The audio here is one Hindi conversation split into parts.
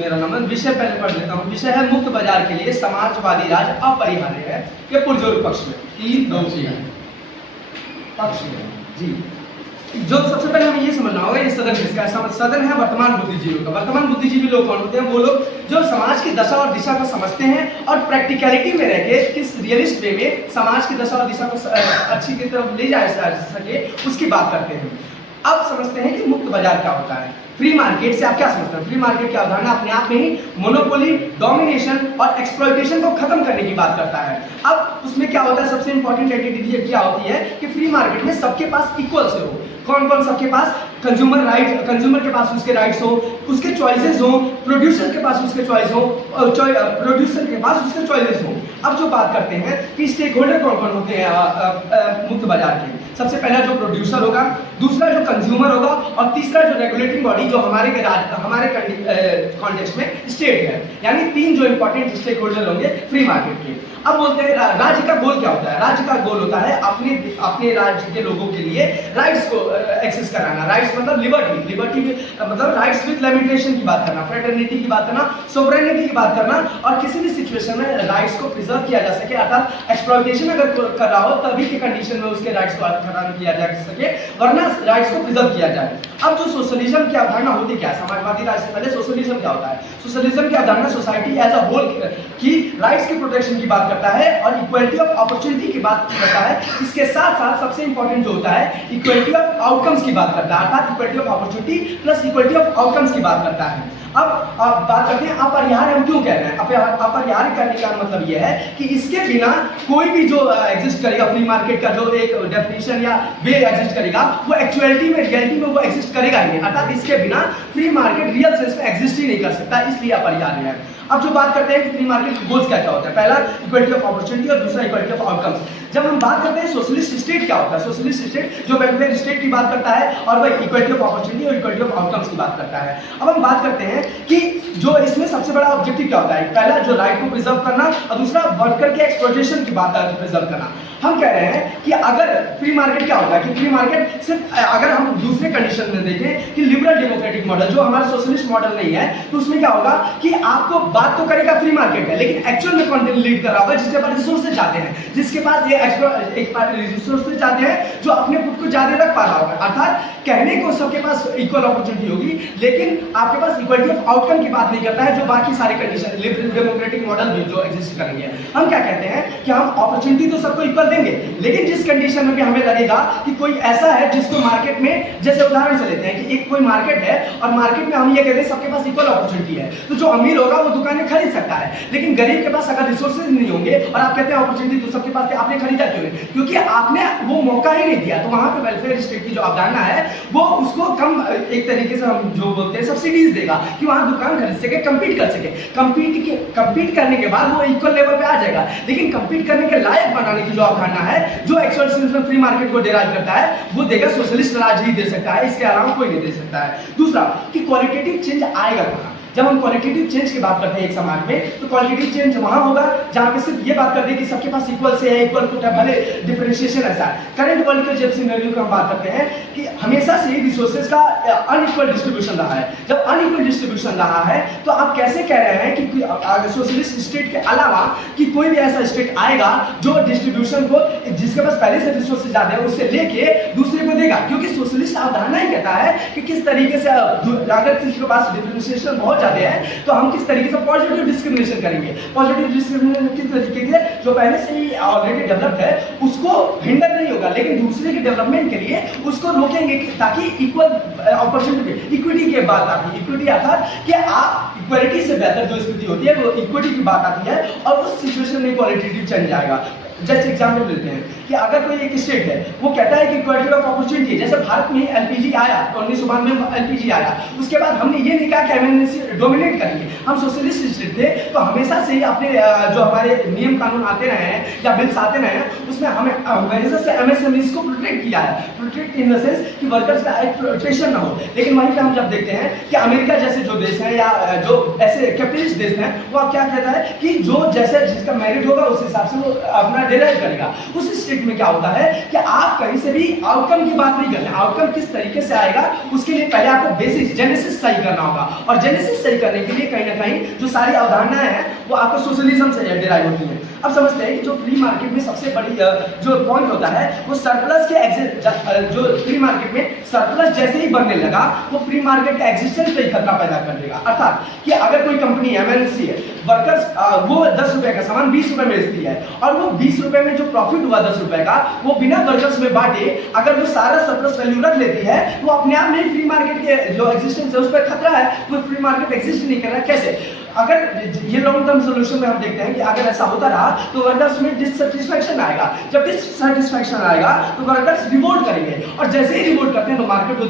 मेरा नाम है। विषय पहले पढ़ लेता हूँ। विषय है मुक्त बाजार के लिए समाजवादी राज्य अपरिहार्य है। ये पुरजोर पक्ष में 3-2 पक्ष में जी। जो सबसे पहले हमें ये समझना होगा, ये सदन किसका है? सदन है वर्तमान बुद्धिजीवियों का। वर्तमान बुद्धिजीवी लोग कौन होते हैं? वो लोग जो समाज की दशा और दिशा को समझते हैं और प्रैक्टिकलिटी में रह के किस रियलिस्ट वे में समाज की दशा और दिशा को अच्छी की तरफ ले जा सके उसकी बात करते हैं। अब समझते हैं कि मुक्त बाजार क्या होता है। फ्री मार्केट से आप क्या समझते हैं? फ्री मार्केट की अवधारणा अपने आप में ही मोनोपोली, डोमिनेशन और एक्सप्लॉइटेशन को खत्म करने की बात करता है। अब उसमें क्या होता है? सबसे इंपॉर्टेंट एंटिटी क्या होती है कि फ्री मार्केट में सबके पास इक्वल से हो। कौन कौन सबके पास? कंज्यूमर राइट, कंज्यूमर के पास उसके राइट्स हो, उसके चॉइसेस हो, प्रोड्यूसर के पास उसके चॉइस हो, प्रोड्यूसर के पास उसके चॉइसेस हो। अब जो बात करते हैं कि स्टेक होल्डर कौन कौन होते हैं मुक्त बाजार के, सबसे पहला जो प्रोड्यूसर होगा, दूसरा जो कंज्यूमर होगा और तीसरा जो रेगुलेटिंग बॉडी जो हमारे कॉन्टेक्स्ट में स्टेट है। यानी 3 जो इंपॉर्टेंट स्टेक होल्डर होंगे फ्री मार्केट के। अब बोलते हैं राज्य का गोल क्या होता है? राज्य का गोल होता है अपने राज्य के लोगों के लिए राइट्स को एक्सेस कराना। राइट्स मतलब लिबर्टी मतलब राइट्स विद लिमिटेशन की बात करना, फ्रेटर्निटी की बात करना, सोवरेनिटी की बात करना और किसी भी सिचुएशन में राइट्स को प्रिजर्व किया जा सके। अर्थात एक्सप्लॉइटेशन अगर कर रहा हो तभी के कंडीशन में उसके राइट्स को खत्म किया जा सके, वरना राइट्स को प्रिजर्व किया जाए। अब जो सोशलिज्म की अवधारणा होती क्या? समाजवादी राज्य से पहले सोशलिज्म क्या होता है? सोशलिज्म की अवधारणा सोसाइटी एज अ होल की राइट्स के प्रोटेक्शन की बात करता है और इक्वलिटी ऑफ अपॉर्चुनिटी की बात करता है। इसके साथ साथ सबसे इंपॉर्टेंट जो होता है इक्वलिटी ऑफ आउटकम्स की बात करता है। अर्थात equality of opportunity plus equality of outcomes की बात करता है। अब बात करते हैं अपरिहार्य हम क्यों कह रहे हैं? अपरिहार्य करने का मतलब यह है कि इसके बिना कोई भी जो एग्जिस्ट करेगा, फ्री मार्केट का जो एक डेफिनेशन या वे एग्जिस्ट करेगा वो एक्चुअलिटी में, रियलिटी में वो एग्जिस्ट करेगा ही नहीं। अर्थात इसके बिना फ्री मार्केट रियल सेंस में एग्जिस्ट ही नहीं कर सकता, इसलिए अपरिहार्य है। अब जो बात करते हैं कि फ्री मार्केट के गोल्स क्या क्या होता है, पहला इक्वलिटी ऑफ अपॉर्चुनिटी और दूसरा इक्वलिटी ऑफ आउटकम्स। जब हम बात करते हैं सोशलिस्ट स्टेट क्या होता है? सोशलिस्ट स्टेट जो वेलफेयर स्टेट की बात करता है और वह इक्वलिटी ऑफ अपॉर्चुनिटी और इक्वलिटी ऑफ आउटकम्स की बात करता है। अब हम बात करते हैं कि जो इसमें सबसे बड़ा ऑब्जेक्टिव क्या होता है? पहला जो राइट को प्रिजर्व करना और दूसरा वर्कर के एक्सप्लॉइटेशन की बात प्रिजर्व करना। हम कह रहे हैं कि अगर फ्री मार्केट क्या होता है कि फ्री मार्केट सिर्फ अगर हम दूसरे कंडीशन में देखें कि लिबरल डेमोक्रेटिक मॉडल जो हमारा सोशलिस्ट मॉडल नहीं है, तो उसमें क्या होगा कि आपको बात तो करेगा फ्री मार्केट है लेकिन एक्चुअल में कौन लीड कर रहा होगा? जिसके पास रिसोर्सेज जाते हैं, जिसके पास ये रिसोर्सेज जाते हैं, जो अपने खुद को ज्यादा रख पा रहा होगा। अर्थात कहने को सबके पास इक्वल अपॉर्चुनिटी होगी लेकिन आपके पास इक्वलिटी ऑफ आउटकम की बात नहीं करता है जो बाकी सारे कंडीशन लिबरल डेमोक्रेटिक मॉडल भी जो एग्जिस्ट करेंगे। हम क्या कहते हैं कि हम अपॉर्चुनिटी तो सबको इक्वल देंगे लेकिन जिस कंडीशन में भी हमें लगेगा कि कोई ऐसा है जिसको मार्केट में, जैसे उदाहरण से लेते हैं कि एक कोई मार्केट है और मार्केट में हम ये कहते हैं सबके पास इक्वल अपॉर्चुनिटी है, तो जो अमीर होगा वो दुकानें खरीद सकता है लेकिन गरीब के पास अगर रिसोर्सेज नहीं होंगे और आप कहते हैं अपॉर्चुनिटी तो सबके पास, आपने खरीदा क्यों नहीं? क्योंकि आपने वो मौका ही नहीं दिया। तो वहां पे वेलफेयर स्टेट की जो अवधारणा है वो उसको कम एक तरीके से हम जो बोलते हैं सब्सिडीज देगा कि वहां दुकान खरीद सके, कंपीट कर सके। कंपीट करने के बाद वो इक्वल लेवल पे आ जाएगा लेकिन कंपीट करने के लायक बनाने की जो अवधारणा है जो एक्चुअल सेंस में फ्री मार्केट को डिराइव करता है वो देगा सोशलिस्ट राज ही दे सकता है, इसके अलावा कोई नहीं दे सकता है। दूसरा कि क्वालिटेटिव चेंज आएगा कहां? जब हम क्वालिटेटिव चेंज की बात करते हैं एक समाज में तो क्वालिटेटिव चेंज वहां होगा जहां पे सिर्फ ये बात करते हैं कि सबके पास इक्वल से है, इक्वल टू है, भले डिफरेंशिएशन ऐसा है। करंट वर्ल्ड के जब सिनेरियो की हम बात करते हैं कि हमेशा से रिसोर्सेज का अनइक्वल डिस्ट्रीब्यूशन रहा है। जब अनइक्वल डिस्ट्रीब्यूशन रहा है तो आप कैसे कह रहे हैं कि सोशलिस्ट स्टेट के अलावा कि कोई भी ऐसा स्टेट आएगा जो डिस्ट्रीब्यूशन को, जिसके पास पहले से रिसोर्सेज ज्यादा है उससे लेके दूसरे को देगा? क्योंकि सोशलिस्ट अवधारणा ही कहता है कि किस तरीके से अगर किसी के पास डिफरेंशिएशन बहुत जाते हैं तो हम किस तरीके से पॉजिटिव डिस्क्रिमिनेशन करेंगे। पॉजिटिव डिस्क्रिमिनेशन किस तरीके से? जो पहले से ही ऑलरेडी डेवलप्ड है उसको हिंडर नहीं होगा लेकिन दूसरे के डेवलपमेंट के लिए उसको रोकेंगे ताकि इक्वल अपॉर्चुनिटी, इक्विटी की बात आती है। इक्विटी अर्थात कि आप इक्वलिटी से बेहतर जो स्थिति होती है वो इक्विटी की बात आती है और उस सिचुएशन में क्वालिटेटिव चेंज आएगा। जैसे एग्जाम्पल लेते हैं कि अगर कोई एक स्टेट है वो कहता है कि इक्वालिटी ऑफ अपॉर्चुनिटी, जैसे भारत में एलपीजी आया 1992 में एलपीजी आया, उसके बाद हमने ये नहीं कहा कि एमएनसी डोमिनेट करेंगे। हम सोशलिस्ट स्टेट थे तो हमेशा से ही अपने जो हमारे नियम कानून आते रहे हैं या बिल्स आते रहे हैं उसमें हमें हमेशा से एमएसएमईज को प्रोटेक्ट किया है। प्रोटेक्ट इन द सेंस कि वर्कर्स का एक्सप्लॉइटेशन ना हो। लेकिन वहीं पे हम जब देखते हैं कि अमेरिका जैसे जो देश हैं या जो ऐसे कैपिटलिस्ट देश हैं वो क्या कहता है कि जो जैसे जिसका मेरिट होगा उस हिसाब से वो अपना डिराइव करेगा। उस स्टेट में क्या होता है कि आप कहीं से भी आउटकम की बात नहीं करते, आउटकम किस तरीके से आएगा उसके लिए पहले आपको बेसिक जेनेसिस सही करना होगा, और जेनेसिस सही करने के लिए कहीं ना कहीं जो सारी अवधारणाएं हैं वो आपको सोशलिज्म से डिराइव होती है। अब समझते हैं कि जो फ्री मार्केट में सबसे बड़ी जो पॉइंट होता है वो सरप्लस के जो फ्री मार्केट में सरप्लस जैसे ही बनने लगा वो फ्री मार्केट का एग्जिस्टेंस पे ही खतरा पैदा कर देगा। अर्थात कि अगर कोई कंपनी एमएनसी है, वर्कर्स वो 10 रुपए का सामान 20 रुपए में बेचती है और वो 20 रुपए में जो प्रॉफिट हुआ 10 रुपए का वो बिना वर्कर्स में बांटे अगर वो सारा सरप्लस वैल्यू रख लेती है तो अपने आप में फ्री मार्केट के जो एग्जिस्टेंस है उस पर खतरा है, वो फ्री मार्केट एग्जिस्ट नहीं कर रहा है। कैसे? अगर ये लॉन्ग टर्म सोल्यूशन में हम देखते हैं कि अगर ऐसा होता रहा तो वर्कर्स में डिससैटिस्फैक्शन आएगा, जब डिससैटिस्फैक्शन आएगा तो वर्कर्स रिवोल्ट करेंगे, और जैसे ही रिवोल्ट करते हैं तो मार्केट को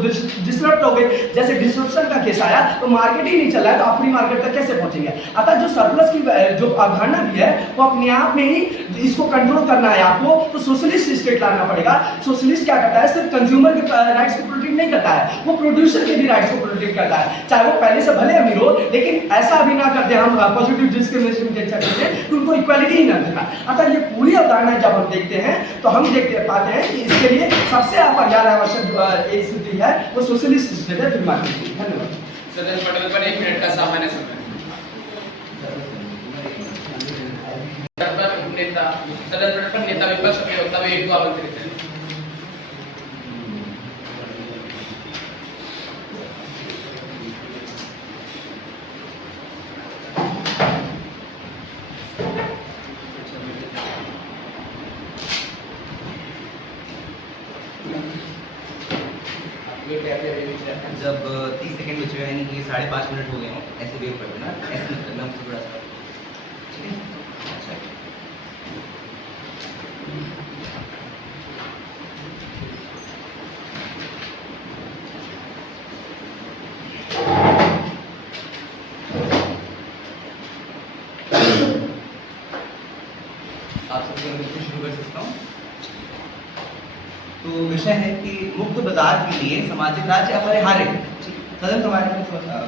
डिसरप्ट हो गए। जैसे डिसरप्शन का केस आया तो मार्केट ही नहीं चल रहा है तो आप फ्री मार्केट तक कैसे पहुंचेंगे? अतः जो सरप्लस की जो अवधारणा भी है वो अपने आप में ही इसको कंट्रोल करना है आपको, तो सोशलिस्ट स्टेट लाना पड़ेगा। सोशलिस्ट क्या करता है? सिर्फ कंज्यूमर के राइट्स को प्रोटेक्ट नहीं करता है, वो प्रोड्यूसर के भी राइट्स को प्रोटेक्ट करता है, चाहे वो पहले से भले अमीर हो, लेकिन ऐसा भी ना करते हम पॉजिटिव डिस्क्रिमिनेशन की चर्चा करते हैं कि उनको इक्वालिटी ही ना देना। अतः ये पूरी अवधारणा जब हम देखते हैं तो हम देखते पाते हैं कि इसके लिए सबसे अपरिहार्य आवश्यक एक स्थिति है वो सोशलिस्ट स्टेट है फ्री मार्केट की। धन्यवाद। सदन पटल पर 1 मिनट का सामान्य समय। सदन पटल पर नेता विपक्ष के वक्तव्य हेतु आमंत्रित है। जब 30 सेकंड बचे हुए हैं, यानी कि 5.5 मिनट हो गए हों, ऐसे वेव कर देना, ऐसे मत करना, हमसे थोड़ा सा ठीक है। अच्छा आप सबसे मैं शुरू कर सकता हूँ। तो विषय है कि मुक्त बाजार के लिए सामाजिक राज्य अपरिहार्य है। सदन हमारे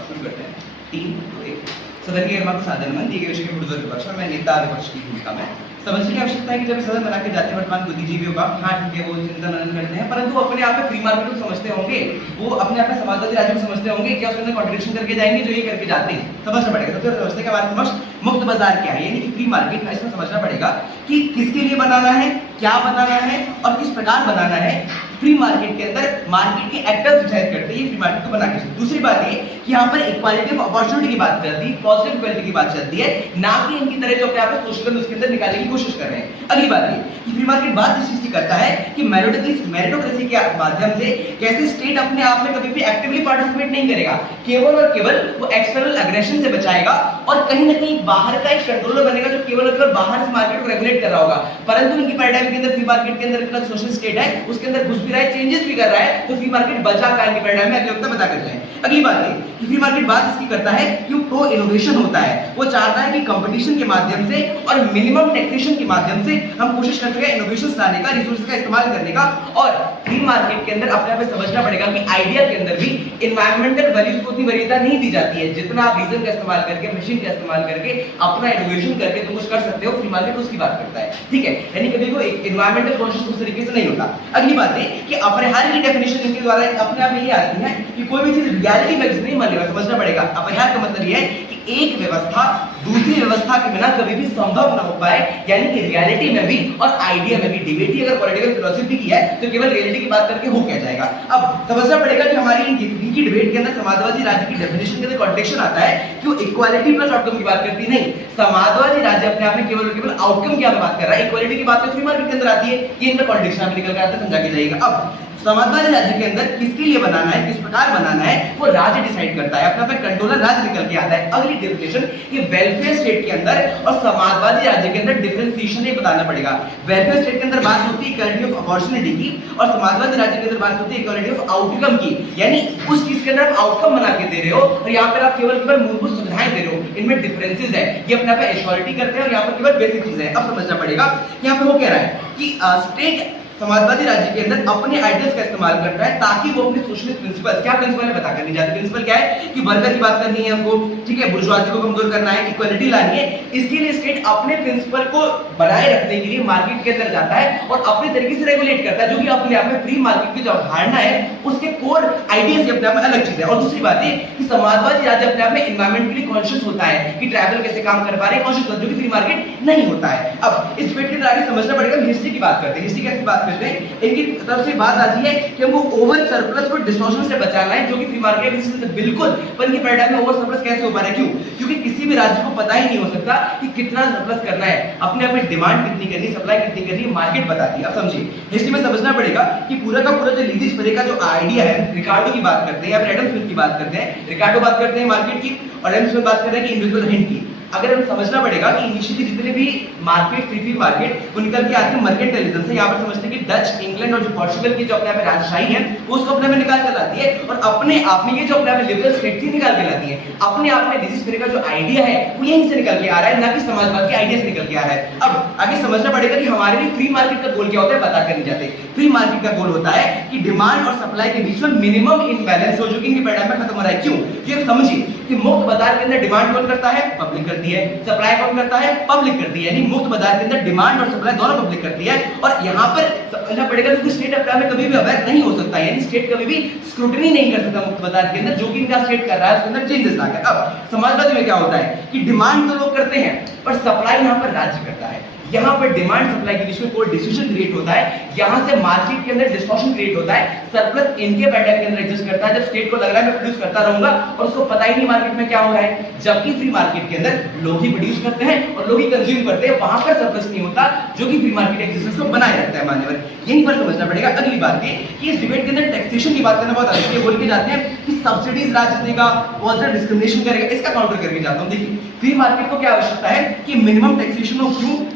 शुरू करते हैं। 3 2 1 सदन के निर्माण को साधन में दिए गए विषय के बुजुर्ग विपक्ष में मैं नेता विपक्ष की भूमिका में समझने की आवश्यकता है कि जब सदन बना के जाते हैं वर्तमान बुद्धिजीवियों का, हाँ ठीक है वो चिंता मनन करते हैं, परंतु अपने आप में फ्री मार्केट को समझते होंगे, वो अपने आप में समाजवादी राज्य को समझते होंगे, क्या उसके अंदर कॉन्ट्रडिक्शन करके जाएंगे जो ये करके जाते हैं? समझना पड़ेगा। सबसे समझते हैं कि हमारे समझ मुक्त बाजार क्या है, यानी कि फ्री मार्केट। इसमें समझना पड़ेगा कि किसके लिए बनाना है, क्या बनाना है और किस प्रकार बनाना है। फ्री मार्केट के अंदर मार्केट के एक्टर्स डिसाइड करते हैं फ्री मार्केट को बना के। दूसरी बात ये कि यहाँ पर इक्वालिटी ऑफ अपॉर्चुनिटी की बात चलती है, पॉजिटिव इक्वालिटी की बात चलती है, ना कि इनकी तरह जो अपने आप में सोशल उसके अंदर निकालने की कोशिश कर रहे हैं। अगली बात ये कि फ्री मार्केट बात इस चीज की करता है कि मेरिटोक्रेसी के माध्यम से कैसे स्टेट अपने आप में कभी भी एक्टिवली पार्टिसिपेट नहीं करेगा, केवल और केवल वो एक्सटर्नल एग्रेशन से बचाएगा और कहीं ना कहीं बाहर का एक कंट्रोलर बनेगा जो केवल और केवल बाहर से मार्केट को रेगुलेट कर रहा होगा। परंतु इनकी पैराडाइम के अंदर फ्री मार्केट के अंदर इतना सोशल स्टेट है, उसके अंदर घुस भी रहा है, चेंजेस भी कर रहा है, तो फ्री मार्केट बचा का इनकी पैराडाइम में अगले वक्त बता कर जाए। अगली बात है कि फ्री मार्केट बात इसकी करता है कि वो प्रो इनोवेशन होता है, वो चाहता है कि कंपटीशन के माध्यम से और मिनिमम टैक्सेशन के माध्यम से हम कोशिश करते हैं इनोवेशंस लाने का, रिसोर्सेज का इस्तेमाल करने का। और फ्री मार्केट के अंदर अपने आप समझना पड़ेगा कि आइडिया के अंदर भी एनवायरमेंटल वैल्यूज को उतनी वरीयता नहीं दी जाती है जितना आप रीजन का इस्तेमाल करके, मशीन का इस्तेमाल करके, अपना इनोवेशन करके तुम कुछ कर सकते हो। फ्री मार्केट उसकी बात करता है, ठीक है, यानी कभी कोई एनवायरमेंटल कॉन्शियस उस तरीके से नहीं होता। अगली बात है कि अपरिहार्य की डेफिनेशन इनके द्वारा अपने आप में ये आती है कि कोई भी चीज रियलिटी में नहीं मानेगा। समझना पड़ेगा अपरिहार्य का मतलब ये है कि एक व्यवस्था दूसरी व्यवस्था के बिना कभी भी संभव ना हो पाए, यानी कि रियलिटी में भी और आइडिया में भी। डिबेट ही अगर पॉलिटिकल फिलॉसफी की है तो केवल रियलिटी की बात करके हो क्या जाएगा। अब समझना पड़ेगा कि हमारी इनकी डिबेट के अंदर समाजवादी राज्य की डेफिनेशन के अंदर कॉन्ट्रडिक्शन आता है कि वो इक्वालिटी प्लस आउटकम की बात करती नहीं। समाजवादी राज्य अपने आप में केवल आउटकम की बात कर रहा है, इक्वालिटी की बात तो फ्री मार्केट के अंदर आती है। ये इनका कॉन्ट्रडिक्शन में निकल कर आता है, समझा के जाएगा। अब समाजवादी राज्य के अंदर किसके लिए बनाना है, किस प्रकार बनाना है, वो राज्य डिसाइड करता है, अपना कंट्रोलर राज्य निकल के आता है। अगली डेफिनेशन ये वेलफेयर स्टेट के अंदर और समाजवादी राज्य के अंदर डिफरेंशिएशन ही बताना पड़ेगा। वेलफेयर स्टेट के अंदर बात होती है इक्वालिटी ऑफ अपॉर्चुनिटी की और समाजवादी राज्य के अंदर बात होती है इक्वालिटी ऑफ आउटकम की, यानी उस चीज के अंदर आप आउटकम बना के दे रहे हो और यहाँ पर आप केवल मूलभूत सुविधाएं दे रहे हो, इनमें डिफरेंसेस है। ये अपने आप एश्योरिटी करते हैं और यहाँ पर केवल बेसिक चीज है। अब समझना पड़ेगा यहाँ पे वो कह रहा है कि स्टेट समाजवादी राज्य के अंदर अपने आइडियल्स का इस्तेमाल करता है ताकि वो अपने सोशलिस्ट प्रिंसिपल्स, क्या प्रिंसिपल है बता करनी चाहते, प्रिंसिपल क्या है कि वर्कर की बात करनी है हमको, ठीक है, बुर्जुआजी को कमजोर करना है, इक्वालिटी लानी है। इसके लिए स्टेट अपने प्रिंसिपल को बनाए रखने के लिए मार्केट के अंदर जाता है और अपने तरीके से रेगुलेट करता है, जो कि अपने आप में फ्री मार्केट की जो अवधारणा है उसके कोर आइडिया से अपने आप में अलग चीज है। और दूसरी बात ये कि समाजवादी राज्य अपने आप में एनवायरमेंटली कॉन्शियस होता है कि ट्राइबल कैसे काम कर पा रहे हैं, कॉन्शियस होता है, जो कि फ्री मार्केट नहीं होता है। अब इस डिबेट के अंदर आगे समझना पड़ेगा, हिस्ट्री की बात करते हैं। हिस्ट्री कैसे बात करते हैं, इनकी तरफ से बात आती है कि हमको ओवर सरप्लस को डिस्टॉर्शन से बचाना है, जो कि फ्री मार्केट से बिल्कुल, पर इनके पैराडाइम में ओवर सरप्लस कैसे हो पा रहा है, क्यों? क्योंकि किसी भी राज्य को पता ही नहीं हो सकता कि कितना सरप्लस करना है, अपने आप में डिमांड कितनी करनी है, सप्लाई कितनी करनी है, मार्केट बताती है। अब समझिए, हिस्ट्री में समझना पड़ेगा कि पूरा का पूरा जो लीजिस फेरे का जो आइडिया है, रिकार्डो की बात करते हैं या फिर एडम स्मिथ की बात करते हैं, रिकार्डो बात करते हैं मार्केट की और एडम स्मिथ बात करते हैं कि इंडिविजुअल हिंट की। अगर हम समझना पड़ेगा कि इनिशियली जितने भी मार्केट, फ्री मार्केट, वो निकल के आती है मर्केंटाइलिज्म से। यहाँ पर समझते हैं कि डच, इंग्लैंड और जो पोर्चुगल की जो अपने आप में राजशाही है वो उसको अपने में निकाल कर लाती है और अपने आप में ये जो अपने आप में लिबरल स्टेट थी निकाल के लाती है। अपने आप में डिजीज फेरे का जो आइडिया है वो यहीं से निकल के आ रहा है, ना कि समाजवाद के आइडिया से निकल के आ रहा है। अब आगे समझना पड़ेगा कि हमारे लिए फ्री मार्केट का गोल क्या होता है, बता कर नहीं जाते। फ्री मार्केट का गोल होता है कि डिमांड और सप्लाई के बीच में मिनिमम इनबैलेंस हो, जो कि इनके पैराडाइम में खत्म हो रहा है। क्यों? क्योंकि समझिए कि मुक्त बाजार के अंदर डिमांड कौन करता है, पब्लिक करती है, सप्लाई कौन करता है, पब्लिक करती है। यानी मुक्त बाजार के अंदर डिमांड और सप्लाई दोनों पब्लिक करती है। और यहाँ पर समझना पड़ेगा कि स्टेट अपने आप में कभी भी अवेयर नहीं हो सकता, यानी स्टेट कभी भी स्क्रूटनी नहीं कर सकता मुक्त बाजार के अंदर, जो कि इनका स्टेट कर रहा है उसके अंदर चेंजेस लाकर। अब समाजवादी में क्या होता है कि डिमांड तो लोग करते हैं पर सप्लाई यहाँ पर राज्य करता है। यहाँ पर डिमांड सप्लाई के बीच में कोई डिसीजन क्रिएट होता है, यहाँ से मार्केट के अंदर डिस्टॉर्शन क्रिएट होता है, सरप्लस इनके पैटर्न के अंदर एग्जिस्ट करता है। जब स्टेट को लग रहा है मैं प्रोड्यूस करता रहूंगा और उसको पता ही नहीं मार्केट में क्या हो रहा है, जबकि फ्री मार्केट के अंदर लोग ही प्रोड्यूस करते हैं और लोग ही कंज्यूम करते हैं, वहां पर सरप्लस नहीं होता, जो कि फ्री मार्केट एग्जिस्टेंस को बनाए रखता है। मान्यवर, यहीं पर समझना पड़ेगा। अगली बात ये कि इस डिबेट के अंदर टैक्सेशन की बात करना बहुत आवश्यक है। बोल के जाते हैं कि सब्सिडीज राज्य देगा, बहुत ज्यादा डिस्क्रिमिनेशन करेगा, इसका काउंटर करके जाता हूं। देखिए, फ्री मार्केट को क्या आवश्यकता है कि मिनिमम टैक्सेशन हो।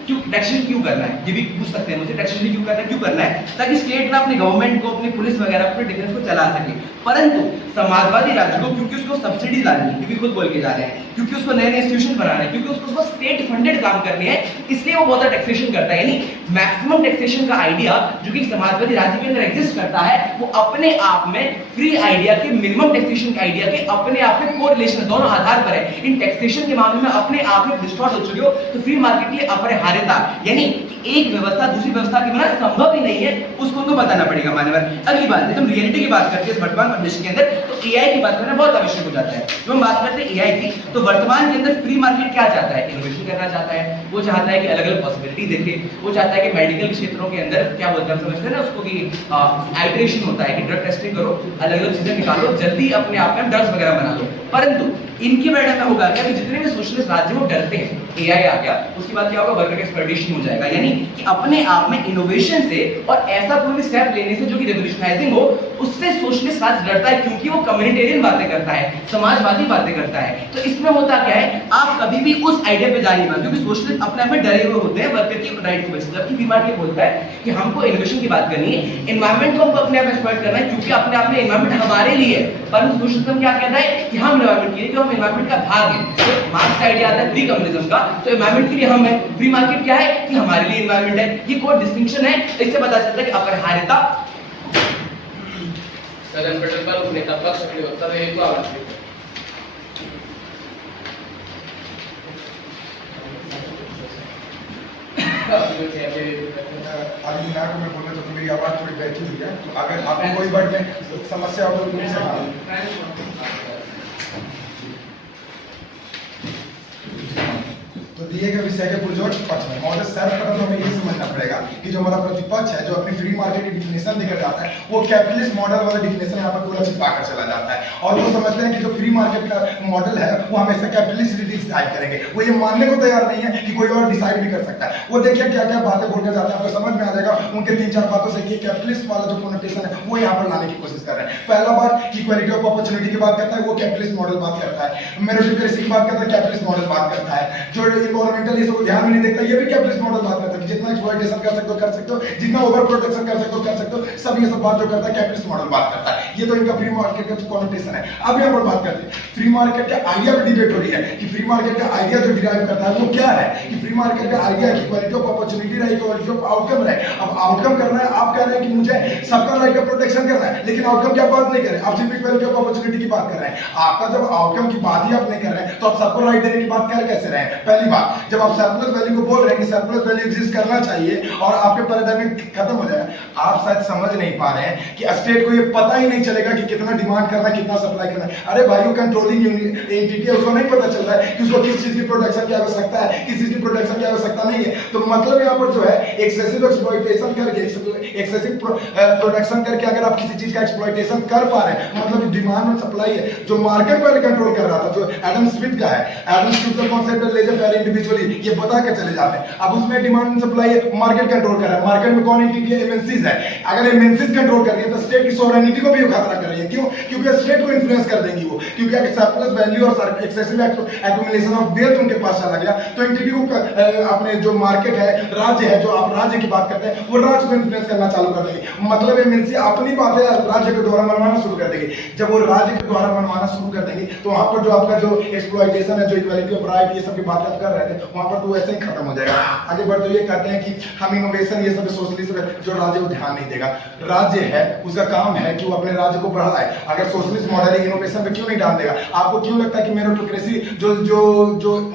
क्यों टैक्सेशन क्यों करना है, ये भी पूछ सकते हैं मुझे, टैक्सेशन क्यों करना है, ताकि स्टेट ना अपनी गवर्नमेंट को, अपनी पुलिस वगैरह, अपने डिफेंस को चला सके। परंतु समाजवादी राज्य को क्योंकि उसको सब्सिडी लानी है, क्योंकि खुद बोल के जा रहे हैं, क्योंकि उसको नए नए इंस्टीट्यूशन बनाना है, क्योंकि उसको स्टेट फंडेड काम करने हैं, इसलिए वो बहुत टैक्सेशन करता है। यानी मैक्सिमम टैक्सेशन का आइडिया जो कि समाजवादी राज्य के अंदर एग्जिस्ट करता है, वो अपने आप में फ्री आइडिया के, मिनिमम टैक्सेशन के आइडिया के अपने आप में कोरिलेशन, दोनों आधार पर है। इन टैक्सेशन के मामले में अपने आप में डिस्टॉर्ट हो चुके हो तो फ्री मार्केट के लिए अपरिहार्यता, यानी एक व्यवस्था दूसरी व्यवस्था के बिना संभव ही नहीं है, उसको उनको बताना पड़ेगा। मान्यवर, अगली बात, जब हम रियलिटी की बात करते हैं वर्तमान परिदृश्य के अंदर, तो एआई की बात करना बहुत आवश्यक हो जाता है। जब हम बात करते हैं एआई की, तो वर्तमान के अंदर फ्री मार्केट क्या चाहता है, इनोवेशन करना चाहता है। वो चाहता है कि अलग अलग पॉसिबिलिटी देखे, वो चाहता है कि मेडिकल क्षेत्रों के अंदर क्या बोलते हैं, समझते हैं ना उसको, कि आइटरेशन होता है कि ड्रग टेस्टिंग करो, अलग अलग चीजें निकालो, जल्दी अपने आप में ड्रग्स वगैरह बना लो। परंतु इनके पैराडाइम में होगा क्या कि जितने भी सोशलिस्ट राज्य वो डरते हैं, एआई आ गया, उसके बाद क्या होगा, वर्कर एक्सप्लॉयटेशन हो जाएगा। यानी कि अपने आप में इनोवेशन से और ऐसा कोई भी स्टेप लेने से जो कि रेवोल्यूशनाइजिंग हो, उससे सोशलिस्ट राज्य डरता है, क्योंकि वो कम्युनिटेरियन बातें करता है, समाजवादी बातें करता है। तो इसमें होता क्या है, आप कभी भी उस आइडिया पे जा नहीं पाते, क्योंकि सोशलिस्ट अपने आप में डरे हुए होते हैं वर्कर की राइट की वजह से। जबकि फ्री मार्केट बोलता है कि हमको इनोवेशन की बात करनी है, एनवायरनमेंट को हमको अपने आप एक्सप्लॉइट करना है, क्योंकि अपने आप में एनवायरनमेंट हमारे लिए है। परंतु सोशलिज्म क्या कहता है कि हम एनवायरनमेंट के लिए, जो हम एनवायरनमेंट का भाग है। तो मार्क्स का आइडिया आता है प्री कम्युनिज्म का, तो एनवायरनमेंट के लिए हम है, फ्री मार्केट क्या है कि हमारे लिए एनवायरनमेंट है। ये कोई डिस्टिंक्शन है, इससे पता चलता है कि अपरिहार्यता सदन पेट्रोल नेता पक्ष के उत्तर हेतु आवश्यक अभी मैं बोलना चाहता हूँ, मेरी आवाज़ थोड़ी बहती हुई है, तो अगर आपको कोई वर्ड में समस्या हो तो पूछ तो दिए गए विषय के पुरजोर पक्ष में महोदय सर्वप्रथम हमें ये समझना पड़ेगा कि जो हमारा प्रतिपक्ष है, जो अपनी फ्री मार्केट की डिफिनेशन देकर जाता है, वो कैपिटलिस्ट मॉडल वाला डिफिनेशन यहाँ पर पूरा छिपा कर चला जाता है। और वो समझते हैं कि जो फ्री मार्केट का मॉडल है वो हमेशा कैपिटलिस्ट डिसाइड करेंगे। वो ये मानने को तैयार नहीं है कि कोई और डिसाइड भी कर सकता है। वो देखिए क्या क्या बातें बोलते जाते हैं, आपको समझ में आ जाएगा उनके 3-4 बातों से कि कैपिटलिस्ट वाला जो कोनोटेशन है वो यहाँ पर लाने की कोशिश कर रहे हैं। पहला बात इक्वालिटी ऑफ अपॉर्चुनिटी की बात करता है, वो कैपिटलिस्ट मॉडल बात करता है। मेरिटोक्रेसी की बात करता है, कैपिटलिस्ट मॉडल बात करता है। जो इन्वायरमेंटल ये सब ध्यान में नहीं देखता, ये भी कैपिटलिस्ट मॉडल बात करता है। मतलब जितना एक्सप्लॉइटेशन कर सकते हो, जितना ओवर प्रोटेक्शन कर सकते हो, सब ये सब बात जो करता है कैपिटलिस्ट मॉडल बात करता है। ये तो इनका फ्री मार्केट का कॉन्टेशन है। अब यहाँ पर बात करते हैं फ्री मार्केट के आइडिया पर डिबेट हो रही है कि फ्री मार्केट का आइडिया जो डिराइव करता है वो क्या है, कि फ्री मार्केट का आइडिया की इक्वालिटी ऑफ अपॉर्चुनिटी रहे, इक्वालिटी ऑफ आउटकम रहे। अब आउटकम करना है, आप कह रहे हैं कि मुझे सबका राइट का प्रोटेक्शन करना है, लेकिन आउटकम की आप बात नहीं कर रहे, आप सिर्फ इक्वालिटी ऑफ अपॉर्चुनिटी की बात कर रहे हैं। आपका जब आउटकम की बात ही आप नहीं कर रहे हैं तो आप सबको राइट देने की बात कर कैसे रहे हैं? पहली बात, जब आप सरप्लस वैल्यू को बोल रहे हैं कि सरप्लस वैल्यू एग्जिस्ट करना चाहिए और आपके पैराडाइम खत्म हो जाएगा, आप शायद समझ नहीं पा रहे हैं कि स्टेट को ये पता ही नहीं चलेगा कि कितना डिमांड करना, कितना सप्लाई करना। अरे भाई, कंट्रोलिंग एंटिटी है, उसको नहीं पता चल रहा है कि उसको किस चीज की प्रोडक्शन की आवश्यकता है, किस चीज की प्रोडक्शन की आवश्यकता नहीं है। तो मतलब यहाँ पर जो है एक्सेसिव एक्सप्लॉइटेशन करके, एक्सेसिव प्रोडक्शन करके अगर आप किसी चीज का एक्सप्लॉइटेशन कर पा रहे हैं, मतलब डिमांड और सप्लाई है जो मार्केट पहले कंट्रोल कर रहा था, जो एडम स्मिथ का है। एडम स्मिथ का कॉन्सेप्ट है लेजर फेयर इंडिविजुअली, ये बता के चले जाते हैं। अब उसमें डिमांड और सप्लाई है, मार्केट कंट्रोल कर रहा है। मार्केट में कौन एंटिटी है? एमएनसीज है। अगर एमएनसीज कंट्रोल कर रही है तो स्टेट की सॉवरेनिटी को भी खतरा कर रही है। क्यों? क्योंकि स्टेट को इन्फ्लुएंस कर देंगी वो, क्योंकि अगर सरप्लस वैल्यू और एक्सेसिव एक्युमुलेशन ऑफ वेल्थ उनके पास चला गया तो एंटिटी को अपने जो मार्केट है, राज्य है, जो आप राज्य की बात करते हैं, वो राज्य को इन्फ्लुएंस करना चालू कर देंगे। मतलब एमएनसी अपनी बातें राज्य के द्वारा मनवाना शुरू कर देंगे। जब वो राज्य के द्वारा मनवाना शुरू कर देंगे तो वहां पर जो आपका जो एक्सप्लॉइटेशन है, जो इक्वालिटी ऑफ राइट, ये सब की बात आप कर रहे थे, वहां पर तो वैसे ही खत्म हो जाएगा। आगे बढ़ते हुए कहते हैं कि हम इनोवेशन, ये सब सोशलिज्म जो राज्य को ध्यान नहीं देगा। राज्य है, उसका काम है कि वो अपने राज्य को बढ़ाए। अगर सोशलिस्ट मॉडल है, इनोवेशन पे क्यों नहीं ध्यान देगा? आपको क्यों लगता है कि मेरिटोक्रेसी जो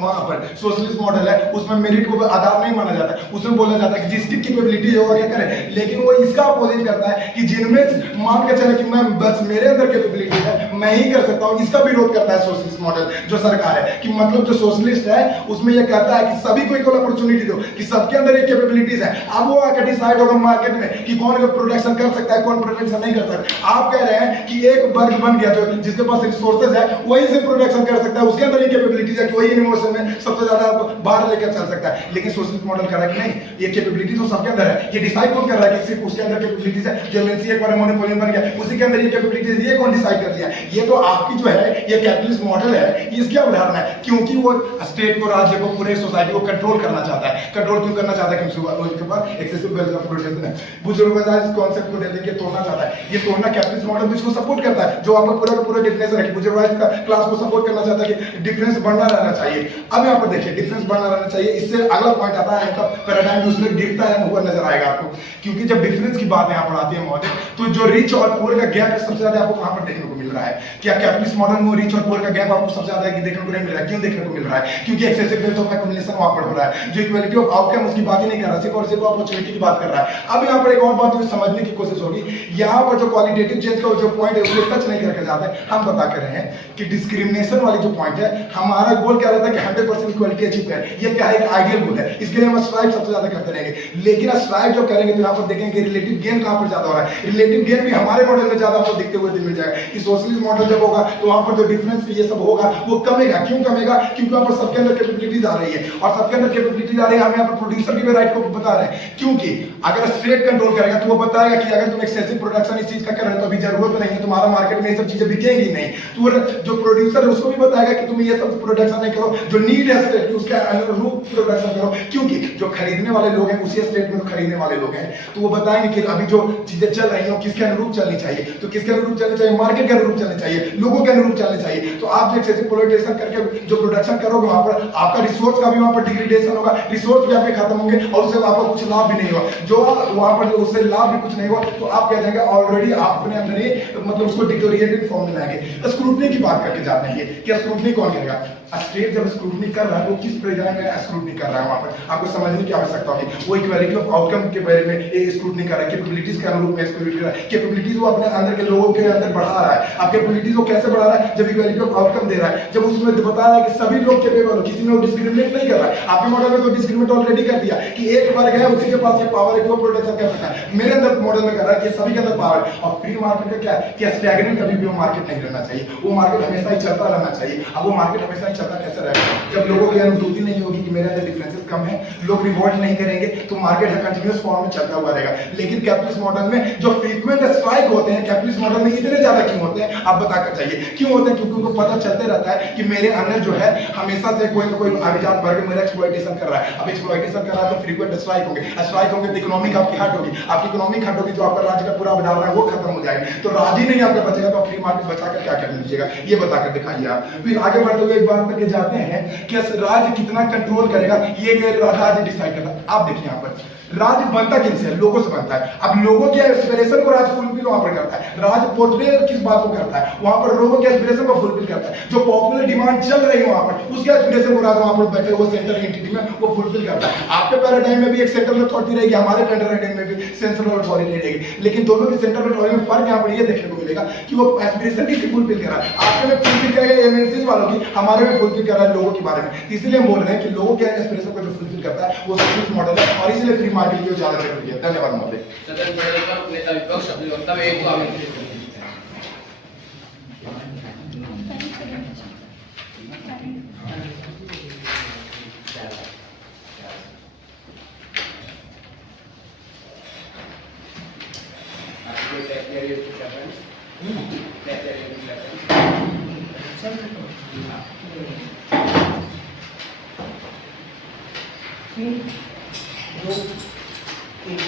वहां पर सोशलिस्ट मॉडल है उसमें मेरिट को आधार नहीं माना जाता, उसमें बोला जाता है कि जिसकी कैपेबिलिटी होगा क्या करे, लेकिन वो इसका अपोजिट करता है कि जिनमें मान के चले कि मैं बस मेरे अंदर कैपेबिलिटी है, मैं ही कर सकता हूं, इसका विरोध करता है सोशलिस्ट मॉडल जो सरकार है। कि मतलब जो सोशलिस्ट है उसमें यह कहता है कि सभी को इक्वल अपॉर्चुनिटी दो, कि सबके अंदर एक कैपेबिलिटीज है। अब वो आकर डिसाइड होगा मार्केट में कि कौन प्रोडक्शन कर सकता है, कौन प्रोडक्शन नहीं कर सकता। आप कह रहे हैं कि एक वर्ग बन गया जो जिसके पास रिसोर्सेज है वही से प्रोडक्शन कर सकता है, उसके अंदर ये कैपेबिलिटीज है कि वही इनोवेशन में सबसे ज्यादा बाहर लेकर चल सकता है। लेकिन सोशलिस्ट मॉडल कह रहा है कि नहीं, ये कैपेबिलिटी तो सबके अंदर है। ये डिसाइड कौन कर रहा है कि सिर्फ उसके अंदर कैपेबिलिटीज है? जो एमएनसी एक बार मोनोपोली बन गया, उसी के अंदर ये कैपेबिलिटीज, ये कौन डिसाइड कर दिया? ये तो आपकी जो है ये कैपिटलिस्ट मॉडल है, इसकी अवधारणा है। क्योंकि वो स्टेट को, राज्य को, पूरे सोसाइटी को कंट्रोल करना चाहता है। कंट्रोल क्यों करना चाहता है? क्योंकि उसके पास एक्सेसिव वेल्थ ऑफ प्रोडक्शन है। बुजुर्ग इस कॉन्सेप्ट को देते हैं कि तोड़ना चाहता है। ये तोड़ना कैपिटलिस्ट मॉडल भी इसको सपोर्ट करता है, जो आपका पूरा का पूरा डिफरेंस है कि बुजुर्ग का क्लास को सपोर्ट करना चाहता है कि डिफरेंस बढ़ना रहना चाहिए। अब यहाँ पर देखिए डिफरेंस बढ़ना रहना चाहिए। इससे अगला पॉइंट आता है इनका पैराडाइम उसमें गिरता है हुआ नजर आएगा आपको, क्योंकि जब डिफरेंस की बात यहाँ पर आती है मॉडल, तो जो रिच और पुअर का गैप सबसे ज्यादा आपको कहां पर देखने को मिल रहा है? क्या कैपिटलिस्ट मॉडल में रिच और पुअर का गैप आपको सबसे ज्यादा देखने को नहीं मिल रहा है? क्यों देखने को मिल रहा है? क्योंकि एक्सेसिव वेल्थ ऑफ एक्युमुलेशन वहां पर हो रहा है। जो इक्वालिटी ऑफ आउटकम उसकी बात ही नहीं कर रहा, सिर्फ और सिर्फ अपॉर्चुनिटी की बात कर रहा है। अब यहाँ पर एक और बात जो समझने की कोशिश होगी, यहाँ पर जो क्वालिटेटिव चेंज का जो पॉइंट है उसको टच नहीं करके जाते हैं। हम बता कर रहे हैं कि डिस्क्रिमिनेशन वाली जो पॉइंट है, हमारा गोल क्या रहता है कि 100% इक्वालिटी अचीव करें। ये क्या है? एक आइडियल गोल है। इसके लिए हम स्ट्राइव सबसे ज्यादा करते रहेंगे, लेकिन स्ट्राइव जो करेंगे तो यहाँ पर देखेंगे रिलेटिव गेन कहां पर ज्यादा हो रहा है। रिलेटिव गेन भी हमारे मॉडल में ज्यादा आपको दिखते हुए मिल जाएगा कि सोशलिस्ट मॉडल जब होगा तो वहां पर जो डिफरेंस ये सब होगा वो कमेगा। क्यों कमेगा? क्योंकि वहां पर सबके अंदर कैपेबिलिटीज आ रही है, और सबके अंदर कैपेबिलिटीज आ रही है। हम यहाँ पर प्रोड्यूसर की भी राइट को बता रहे हैं, क्योंकि अगर स्टेट कंट्रोल करेगा तो वो बताएगा कि अगर तुम एक्सेसिव प्रोडक्शन इस चीज का कर रहे हो तो अभी जरूरत नहीं है, तुम्हारा मार्केट में ये सब चीजें बिकेंगी नहीं। तो जो प्रोड्यूसर है उसको भी बताएगा कि तुम ये सब प्रोडक्शन नहीं करो, जो नीड है स्टेट की उसके अनुरूप प्रोडक्शन करो। क्योंकि जो खरीदने वाले लोग हैं उसी स्टेट में तो खरीदने वाले लोग हैं, तो वो बताएंगे कि अभी जो चीजें चल रही हैं किसके अनुरूप चलनी चाहिए। तो किसके अनुरूप चलनी चाहिए? मार्केट के अनुरूप चलनी चाहिए, लोगों के अनुरूप चलनी चाहिए। तो आप जो एक्सेसिव पोलराइजेशन करके जो प्रोडक्शन करोगे वहां पर आपका रिसोर्स का भी वहां पर डिग्रेडेशन होगा, रिसोर्स भी आपके खत्म होंगे और उससे आपको कुछ लाभ भी नहीं होगा। जो वहां पर उससे लाभ भी कुछ नहीं होगा तो आप कह देंगे ऑलरेडी आप अपने अंदर ही मतलब उसको डिटोरिएटेड फॉर्म में लाएंगे। स्क्रूटनी की बात करके जाते हैं कि स्क्रूटनी कौन करेगा? स्टेट जब स्क्रूटनी कर रहा है वो किस परिणाम में स्क्रूटनी कर रहा है? वहां पर आपको समझने की आवश्यकता होगी। वो इक्वालिटी ऑफ आउटकम के बारे में स्क्रूटनी कर रहा है, कैपेबिलिटीज के अनुरूप में स्क्रूटनी कर रहा है। कैपेबिलिटीज वो अपने अंदर के लोगों के अंदर बढ़ा रहा है। आप कैपेबिलिटीज को कैसे बढ़ा रहा है? जब इक्वालिटी ऑफ आउटकम दे रहा है, जब उसमें बता रहा है कि सभी लोग कैपेबल हो, किसी में वो डिस्क्रिमिनेट नहीं कर रहा है। आपके मॉडल में तो डिस्क्रिमिनेट ऑलरेडी कर दिया कि एक वर्ग है उसी के पास ये पावर है कि वो प्रोडक्शन कर सकता है। मेरे अंदर मॉडल में कर रहा है कि सभी के अंदर पावर है। और फ्री मार्केट का क्या है कि स्टैग्नेंट कभी भी वो मार्केट नहीं रहना चाहिए, वो मार्केट हमेशा ही चलता रहना चाहिए। अब वो मार्केट हमेशा ही चलता कैसे रहेगा? जब लोगों की अनुभूति नहीं होगी कि मेरे अंदर डिफरेंसेस कम है, लोग रिवॉल्ट नहीं करेंगे, तो मार्केट है कंटिन्यूअस फॉर्म में चलता हुआ रहेगा। लेकिन कैपिटलिस्ट मॉडल में जो फ्रीक्वेंट स्ट्राइक होते हैं, कैपिटलिस्ट मॉडल में इतने ज्यादा क्यों होते हैं? आप बताकर चाहिए क्यों होते हैं? क्योंकि उनको पता चलते रहता है कि मेरे अंदर जो है हमेशा से कोई ना कोई अभिजात वर्ग मेरा एक्सप्लॉइटेशन कर रहा है। अब एक्सप्लॉइटेशन कर रहा रहा है तो फ्रीक्वेंट स्ट्राइक होंगे तो इकोनॉमिक आपकी हट होगी, आपकी इकोनॉमिक हट होगी तो आपका राज्य का पूरा बना है वो खत्म हो जाएगा। तो राज्य ही नहीं आपका बचेगा तो आप फ्री मार्केट बचाकर क्या कर लीजिएगा, ये बताकर दिखाइए आप। फिर आगे बढ़ते हुए एक बात करके जाते हैं कि राज्य कितना कंट्रोल करेगा, ये राज्य डिसाइड करता है। आप देखिए यहाँ पर राज्य बनता किनसे है, लोगों से बनता है। अब लोगों के एस्पिरेशन को राज्य फुलफिल वहां पर करता है। राज्य पोर्ट्रे किस बात को करता है, वहां पर लोगों के एस्पिरेशन को फुलफिल करता है। जो पॉपुलर डिमांड चल रही है वहां पर उसके एस्पिरेशन को राज्य वहां पर बैठे हुए सेंट्रल एंटिटी में वो फुलफिल करता है। आपके पैराडाइम में भी एक सेंट्रल अथॉरिटी रहेगी, हमारे पैराडाइम में भी सेंट्रल अथॉरिटी रहेगी, लेकिन दोनों की सेंट्रल अथॉरिटी में फर्क यहाँ पर ये देखने को मिलेगा कि वो एस्पिरेशन किसकी फुलफिल कर रहा है। आपके में फुलफिल करेगा एमएनसी वालों की, हमारे में फुलफिल कर रहा है लोगों के बारे में। इसलिए हम बोल रहे हैं कि लोगों के एस्पिरेशन को जो फुलफिल करता है वो सोशलिस्ट मॉडल है और इसलिए फ्री मार्केट की ज्यादा जरूरी है। धन्यवाद महोदय। सदन बढ़ने पर नेता विपक्ष अपने वक्तव्य को आमंत्रित करते हैं।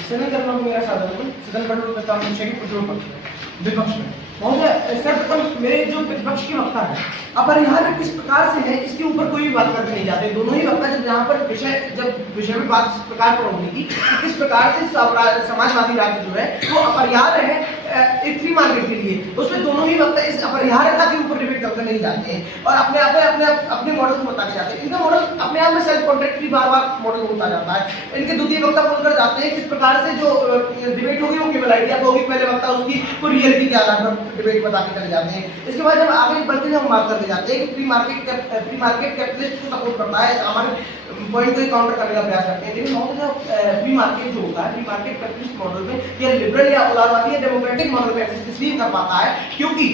सदन का नाम मेरा साधन सदन का प्रस्ताव विषय के प्रतिरोध पक्ष में विपक्ष में महोदय सर्वप्रथम मेरे जो प्रतिपक्ष के वक्ता है अपरिहार्य किस प्रकार से है इसके ऊपर कोई भी बात करके नहीं जाते। दोनों ही वक्ता जब यहाँ पर विषय में बात इस प्रकार पर होगी कि किस प्रकार से समाजवादी राज्य जो है वो अपरिहार्य है एक फ्री मार्केट के लिए, उसमें दोनों ही वक्ता इस अपरिहार्यता के ऊपर डिबेट करके नहीं जाते हैं और अपने मॉडल को बताते जाते हैं। इनका मॉडल अपने आप में सेल्फ कॉन्ट्रैक्टरी बार मॉडल होता जाता है। इनके द्वितीय वक्ता बोलकर जाते हैं किस प्रकार से जो डिबेट होगी वो केवल आइडिया पर होगी, पहले वक्ता उसकी कोई रियलिटी के आधार पर डिबेट बता के चले जाते हैं। इसके बाद जब आगे बढ़ते हैं हम बात करते जाते हैं कि फ्री मार्केट कैपिटलिस्ट को सपोर्ट करता है, हमारे पॉइंट को काउंटर करने का प्रयास करते हैं। लेकिन जो फ्री मार्केट जो होता है फ्री मार्केट कैपिटलिस्ट मॉडल में या लिबरल या उदारवादी या डेमोक्रेटिक मॉडल में एक्सिस्ट इसलिए कर पाता है क्योंकि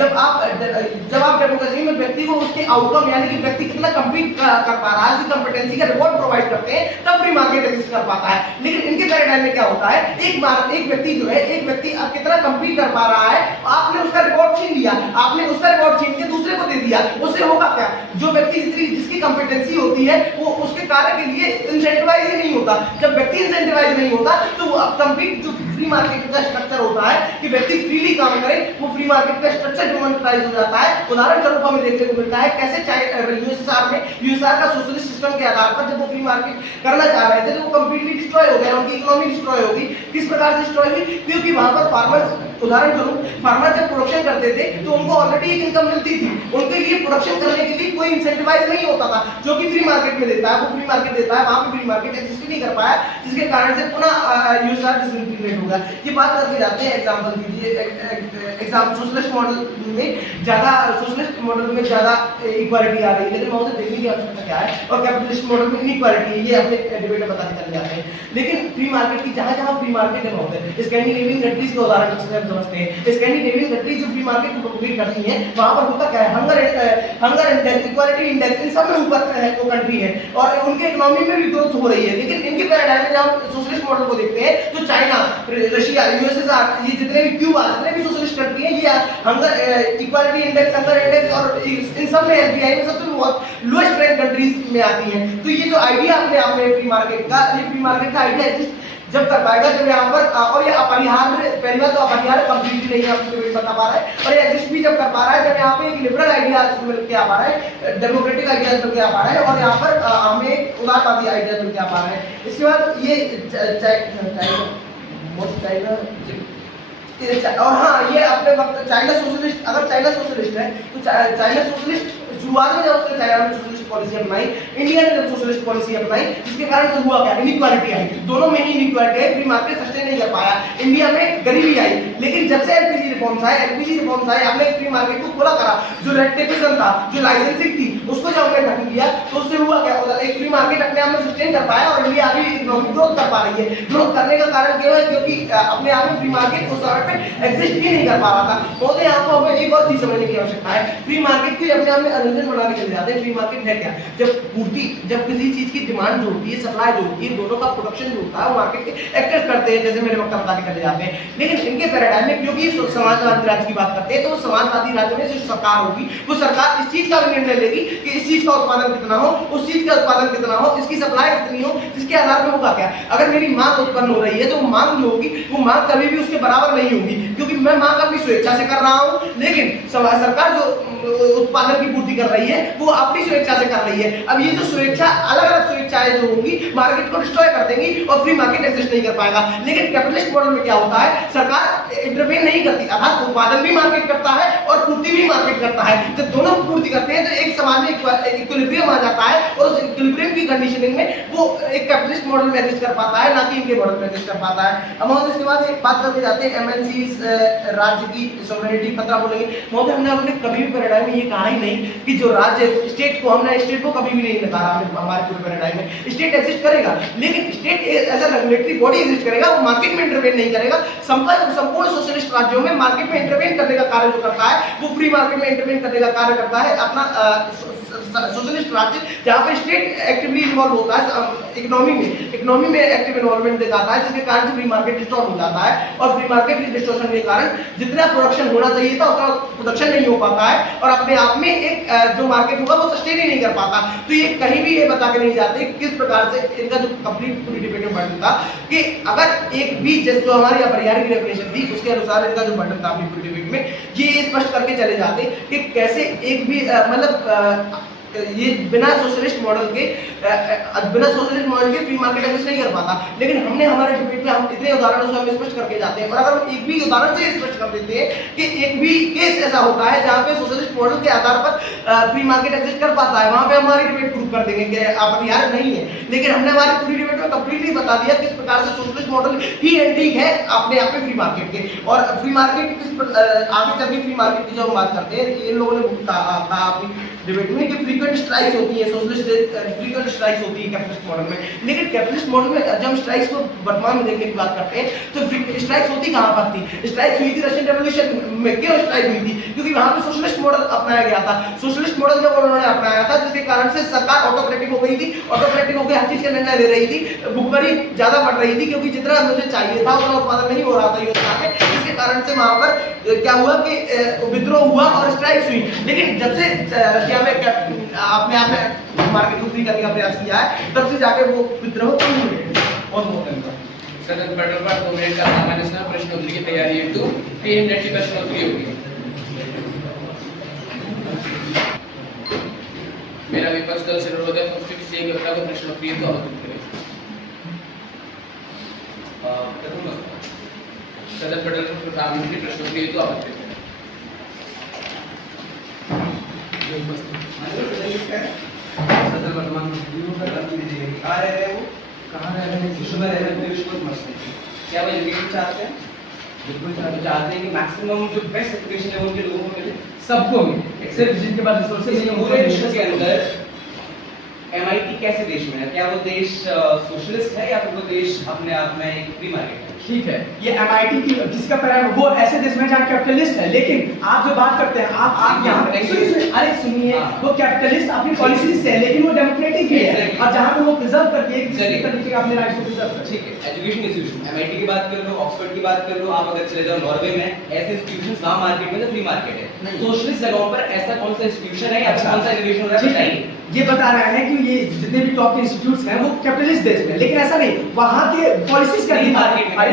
जब आप डेमोक्रेसी में व्यक्ति को उसके आउटकम यानी कि व्यक्ति कितना कम्पीट कर पा रहा है उसकी कॉम्पिटेंसी का रिवॉर्ड प्रोवाइड करते हैं तब फ्री मार्केट एक्सिस्ट कर पाता है। लेकिन इनके पैराडाइम में क्या होता है, एक व्यक्ति जो है एक व्यक्ति कितना कम्पीट कर पा रहा है, आपने उसका रिवॉर्ड छीन लिया, आपने उसका रिवॉर्ड छीन के दूसरे को दे दिया, उससे होगा क्या, जो व्यक्ति जिसकी कॉम्पिटेंसी होती है वो उसके कार्य के लिए इंसेंटिवाइज ही नहीं होता। जब व्यक्ति इंसेंटिवाइज नहीं होता तो कंप्लीट जो फ्री मार्केट का स्ट्रक्चर होता है कि व्यक्ति फ्रीली काम करे वो फ्री मार्केट का स्ट्रक्चर डिमोनेटाइज हो जाता है। उदाहरण स्वरूप हमें देखने को मिलता है कैसे यूएसआर का सोशलिस्ट सिस्टम के आधार पर जब वो फ्री मार्केट करना चाह रहे थे तो वो कंप्लीटली डिस्ट्रॉय हो गया, उनकी इकोनॉमी डिस्ट्रॉय होगी। किस प्रकार से डिस्ट्रॉय हुई, क्योंकि वहां पर फार्मर्स उदाहरण स्वरूप फार्मर जब प्रोडक्शन करते थे तो उनको ऑलरेडी एक इनकम मिलती थी, उनके लिए प्रोडक्शन करने के लिए कोई इंसेंटिवाइज नहीं होता था जो कि फ्री मार्केट में देता है, वो फ्री मार्केट देता है, वहां पे फ्री मार्केट एग्जिस्ट नहीं कर पाया जिसके कारण से पुनः यूएसआर डिसइंटीग्रेट हो गया। ये बात करके जाते हैं, एग्जांपल दीजिए, एग्जांपल सोशलिस्ट मॉडल में ज्यादा इक्वालिटी आ रही है, लेकिन महोदय देखने की आवश्यकता क्या है, और कैपिटलिस्ट मॉडल में इनइक्वालिटी है, ये अपने डिबेट में बताते चले जाते हैं। लेकिन फ्री मार्केट की जहां फ्री मार्केट है महोदय, स्कैंडिनेवियन कंट्रीज के उदाहरण से हम समझते हैं। स्कैंडिनेवियन कंट्रीज जो फ्री मार्केट को प्रोमोट करती हैं वहां पर होता क्या है, हंगर इंडेक्स, इक्वालिटी इंडेक्स, इन सब में ऊपर वो कंट्री है और उनके इकोनॉमी में भी ग्रोथ हो रही है। लेकिन इनके पैराडाइम में जब हम सोशलिस्ट मॉडल को देखते हैं तो चाइना, रशिया, यूएसएसआर, ये जितने भी क्यूबा, जितने भी सोशलिस्ट कंट्री हैं, ये hunger equality index, hunger index और इन सब में एसबीआई में सबसे बहुत लोएस्ट रैंक कंट्रीज में आती हैं। तो ये जो आइडिया अपने आप में फ्री मार्केट का, ये फ्री मार्केट का आइडिया एग्जिस्ट जब कर पाएगा जब यहाँ पर, और ये अपरिहार्य, पहली बात तो अपरिहार्य कंप्लीटली नहीं आपको बता पा रहा है, और ये एग्जिस्ट भी जब कर पा रहा है जब यहाँ पे एक लिबरल आइडिया मिल के आ पा रहा है, डेमोक्रेटिक आइडिया मिल के आ पा रहा है, और यहाँ पर हमें उदारवादी आइडिया मिल के आ पा रहा है। इसके बाद ये और हाँ, ये अपने वक्त चाइना सोशलिस्ट, अगर चाइना सोशलिस्ट है तो चाइना सोशलिस्ट शुरुआत में जब उसने चाइना में सोशलिस्ट पॉलिसी अपनाई, इंडिया ने जब सोशलिस्ट पॉलिसी अपनाई, जिसके कारण से हुआ क्या, इनइक्वालिटी आई, दोनों में ही इनइक्वालिटी आई, फ्री मार्केट सस्टेन नहीं कर पाया, इंडिया में गरीबी आई। लेकिन जब से एलपीजी रिफॉर्म्स आए, हमने फ्री मार्केट को खुला करा, जो रेगुलेशन था, जो लाइसेंसिंग थी, उसको जब हमने खत्म किया तो उससे हुआ क्या, एक फ्री मार्केट अपने आप में सस्टेन कर पाया और इंडिया अभी इकोनॉमिक ग्रोथ कर पा रही है। ग्रोथ करने का कारण क्यों है, क्योंकि अपने आप में फ्री मार्केट उस समय पे एग्जिस्ट ही नहीं कर पा रहा था। तो यहाँ पर हमें एक और चीज समझने की आवश्यकता है, फ्री मार्केट को अपने आप में अरेंजमेंट बना के चले जाते हैं। फ्री मार्केट है क्या, जब किसी चीज की डिमांड जो होती है, सप्लाई जो होती है, दोनों का प्रोडक्शन जो होता है वो मार्केट के एक्टर्स करते हैं, जैसे मेरे वक्ता बताने चले जाते हैं। लेकिन इनके पैराडाइम में क्योंकि समाजवादी राज्य की बात करते हैं, तो समाजवादी राज्य में जो सरकार होगी वो सरकार इस चीज का भी निर्णय लेगी कि इस चीज का उत्पादन कितना हो, उस चीज का उत्पादन कितना हो, इसकी सप्लाई कितनी हो, जिसके आधार पर होगा क्या। अगर मेरी मांग उत्पन्न हो रही है तो मांग जो होगी वो मांग कभी भी उसके बराबर नहीं होगी, क्योंकि मैं मांग अपनी स्वेच्छा से कर रहा हूँ, लेकिन सरकार जो उत्पादन की पूर्ति कर रही है वो अपनी स्वेच्छा से कर रही है। अब ये जो स्वेच्छा, अलग अलग स्वेच्छाएं जो होंगी मार्केट को डिस्ट्रॉय कर देंगी और फ्री मार्केट एग्जिस्ट नहीं कर पाएगा। लेकिन कैपिटलिस्ट मॉडल में क्या होता है, सरकार इंटरवेन नहीं करती, अर्थात उत्पादन भी मार्केट करता है और पूर्ति भी मार्केट करता है। जब दोनों पूर्ति करते हैं तो एक समाज में इक्विलिब्रियम आ जाता है और उस इक्विलिब्रियम की कंडीशनिंग में वो एक कैपिटलिस्ट मॉडल में एग्जिस्ट कर पाता है, ना कि इनके मॉडल में एग्जिस्ट कर पाता है। अब हम इसके बाद एक बात करते जाते हैं एमएनसीज, राज्य की सॉवरेनिटी, 15 बोलेंगे। महोदय हमने अपने कभी भी पैराडाइम में ये कहा ही नहीं कि जो राज्य स्टेट को, हमने स्टेट को कभी भी नहीं नकारा हमारे पूरे पैराडाइम में। स्टेट एग्जिस्ट करेगा, लेकिन state as a regulatory body exist करेगा, वो मार्केट में इंटरवेन नहीं करेगा। संपूर्ण सोशलिस्ट राज्यों में मार्केट में इंटरवेन करने का कार्य जो करता है वो फ्री मार्केट में इंटरवेन करने का कार्य करता है अपना सोशलिस्ट राज्य, जहाँ पे स्टेट एक्टिवली इन्वॉल्व होता है इकोनॉमी में एक्टिव इन्वॉल्वमेंट दिखाता है, जिसके कारण फ्री मार्केट डिस्टॉर्ट हो जाता है। और फ्री मार्केट की डिस्टॉर्शन के कारण जितना प्रोडक्शन होना चाहिए था उतना प्रोडक्शन नहीं हो पाता है और अपने आप में एक जो मार्केट होगा वो सस्टेन ही नहीं कर पाता। तो ये कहीं भी ये बता के नहीं जाते किस प्रकार से इनका जो कंप्लीट पूरी डिबेट में बटन था कि अगर एक भी जैसे जो हमारी अपरिहार्य की डेफिनेशन थी उसके अनुसार इनका जो बटन था अपनी पूरी डिबेट में, ये स्पष्ट करके चले जाते कि कैसे एक भी मतलब ये बिना सोशलिस्ट मॉडल के फ्री मार्केट एग्जिस्ट नहीं कर पाता। लेकिन हमने हमारे डिबेट में हम इतने उदाहरणों से हम स्पष्ट करके जाते हैं, और अगर हम एक भी उदाहरण से स्पष्ट कर देते हैं कि एक भी केस ऐसा होता है जहां पे सोशलिस्ट मॉडल के आधार पर फ्री मार्केट एग्जिस्ट कर पाता है, वहां पे हमारी डिबेट प्रूव कर देंगे कि अपरिहार्य नहीं है। लेकिन हमने हमारी पूरी डिबेट में कंप्लीटली बता दिया किस प्रकार से सोशलिस्ट मॉडल ही एंटी है अपने आप में फ्री मार्केट के। और फ्री मार्केट आगे चल के फ्री मार्केट की जब हम बात करते हैं, इन लोगों ने कहा अपनी डिबेट में कि फ्रीक्वेंट स्ट्राइक्स होती है, सोशलिस्ट फ्रीक्वेंट स्ट्राइक्स होती है कैपिटलिस्ट मॉडल में। लेकिन कैपिटलिस्ट मॉडल में जब हम स्ट्राइक्स को वर्तमान में देखने की बात करते हैं तो स्ट्राइक्स होती कहां पर थी? स्ट्राइक्स हुई थी रशियन रेवोल्यूशन में। क्यों स्ट्राइक हुई थी? क्योंकि वहां पे सोशलिस्ट मॉडल अपनाया गया था। सोशलिस्ट मॉडल जब उन्होंने अपनाया था जिसके कारण से सरकार ऑटोक्रेटिक हो गई थी, ऑटोक्रेटिक होकर हर चीज का निर्णय ले रही थी, भुखमरी ज्यादा बढ़ रही थी क्योंकि जितना मुझे चाहिए था उतना उत्पादन नहीं हो रहा था योजना में। इसके कारण से वहां पर क्या हुआ कि विद्रोह हुआ और स्ट्राइक्स हुई। लेकिन जब से रशिया में अपने आप में मार्केट को फ्री करने का प्रयास किया है तब से जाके वो विद्रोह कम हुए और सदन पटल पर 2 मिनट का सामान्य स्नान प्रश्नोत्तरी की तैयारी हेतु 3 मिनट की प्रश्नोत्तरी होगी। मेरा विपक्ष दल सर्वोदय पक्ष किसी एक वक्ता को प्रश्नोत्तरी हेतु आमंत्रित करें। सदन पटल पर प्रधानमंत्री प्रश्नोत्तरी हेतु आमंत्रित करें। सदर वर्तमान कहाँ रह रहे हैं वो? कहाँ रह रहे हैं? विश्व में रह रहे हैं, विश्व को समझते हैं। क्या वो एजुकेशन चाहते हैं? बिल्कुल चाहते हैं कि मैक्सिमम जो बेस्ट एजुकेशन है उनके लोगों को मिले, सबको मिले, सिर्फ जिनके पास रिसोर्सेज नहीं पूरे विश्व के अंदर MIT कैसे देश में है? क्या वो देश सोशलिस्ट है या फिर वो देश अपने आप में एक फ्री मार्केट है? ठीक है, ये MIT की किसका पैरामीटर, वो ऐसे देश में जहाँ कैपिटलिस्ट है। लेकिन आप जो बात करते हैं आप यहाँ अरे सुनिए, वो कैपिटलिस्ट अपनी पॉलिसी से है लेकिन वो डेमोक्रेटिक भी है, और जहाँ पे वो प्रिजर्व करके एक तरीके का अपने राइट्स को प्रिजर्व करते हैं। ठीक है, एजुकेशन इंस्टीट्यूशन MIT की बात कर लो, ऑक्सफोर्ड की बात कर लो, आप अगर चले जाओ नॉर्वे में, ऐसे इंस्टीट्यूशंस वहाँ मार्केट में जो फ्री मार्केट है। सोशलिस्ट जगहों पर ऐसा कौन सा इंस्टीट्यूशन है या कौन सा एजुकेशन हो रहा है बताइए। ये बता रहे हैं कि ये जितने भी टॉप के इंस्टीट्यूट्स हैं वो कैपिटलिस्ट देश में, लेकिन ऐसा नहीं, वहाँ के पॉलिसीज का फ्री मार्केट में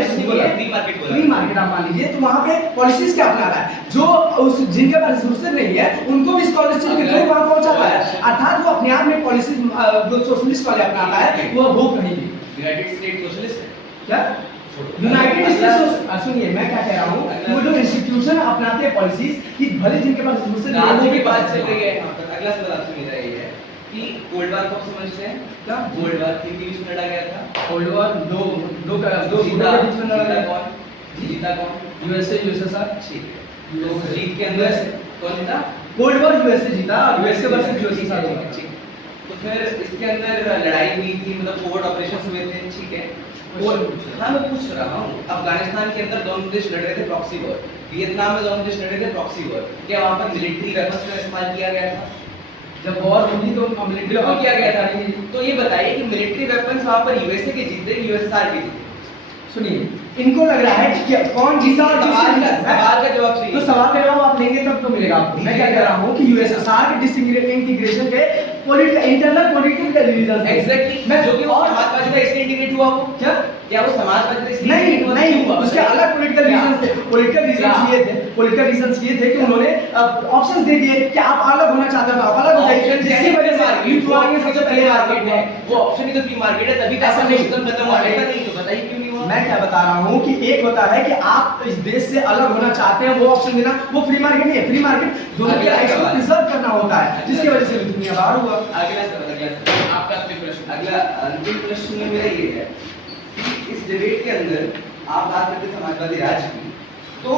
फ्री मार्केट आप मान लीजिए, तो वहाँ पे पॉलिसीज क्या अपना रहा है, जो उस जिनके पास रिसोर्सेज नहीं है उनको भी स्कॉलरशिप के थ्रू वहाँ पहुँचा पाया, अर्थात वो अपने आप में पॉलिसीज जो सोशलिस्ट वाले अपना रहा है वो हो कहीं भी। यूनाइटेड स्टेट सोशलिस्ट है क्या? यूनाइटेड स्टेट्स, सुनिए मैं क्या कह रहा हूँ, वो जो इंस्टीट्यूशन अपनाते हैं पॉलिसीज कि भले जिनके पास रिसोर्सेज नहीं है वो भी बात चल रही है। अगला सवाल आपसे मेरा ये है कि कोल्ड वॉर को आप समझते हैं? क्या कोल्ड वॉर किन के बीच में लड़ा गया था? कोल्ड वॉर दो जीता के बीच में लड़ा गया। कौन? जीता कौन? USA USSR. ठीक है, तो जीत के अंदर कौन जीता? कोल्ड वॉर यूएसए जीता, यूएसए वर्सेस यूएसएसआर हुआ। ठीक, तो फिर इसके अंदर लड़ाई हुई थी, मतलब कोवर्ट ऑपरेशंस हुए थे, ठीक है। और हाँ मैं पूछ रहा हूँ, अफगानिस्तान के अंदर दोनों देश लड़ रहे थे प्रॉक्सी वॉर, वियतनाम में दोनों देश लड़ रहे थे प्रॉक्सी वॉर, क्या वहाँ पर मिलिट्री वेपन्स का इस्तेमाल किया गया था? जब वॉर हुई तो मिलिट्री किया गया था। तो ये बताइए कि मिलिट्री वेपन्स वहाँ पर यूएसए के जीते, यूएसएसआर के जीते? सुनिए, इनको लग रहा है कि कौन जीता और सवाल का जवाब चाहिए। तो सवाल का जवाब आप लेंगे तब तो मिलेगा आपको। मैं क्या कह रहा हूँ कि यूएसएसआर के डिसइंटीग्रेशन के इंटरनल पॉलिटिकल रीजंस एग्जैक्टली मैं जो कि वो और समाजवादी था इसलिए इंटीग्रेट हुआ वो क्या वो समाजवादी था इसलिए नहीं integrate हुआ? नहीं क्यों हुआ? उसके अलग पॉलिटिकल रीजंस थे। पॉलिटिकल रीजंस ये थे कि उन्होंने ऑप्शंस दे दिए कि आप अलग होना चाहते हो तो आप अलग हो जाइए, जिसकी वजह से यूट्यूब सबसे पहले मार्केट है वो ऑप्शन ही तो फ्री मार्केट है तभी ऐसा ऐसा नहीं। सिस्टम खत्म हुआ ऐसा नहीं तो बताइए क्यों नहीं हुआ? मैं क्या बता रहा हूँ कि एक होता है कि आप इस देश से अलग होना चाहते हैं, वो ऑप्शन देना, वो फ्री मार्केट नहीं है। फ्री मार्केट दोनों के अगला राइट्स को सवाल। प्रिजर्व करना होता है, जिसकी वजह से दुनिया बाहर हुआ। अगला सवाल आपका अंतिम प्रश्न। अगला अंतिम प्रश्न में मेरा ये है कि इस डिबेट के अंदर आप बात करते हैं समाजवादी राज की, तो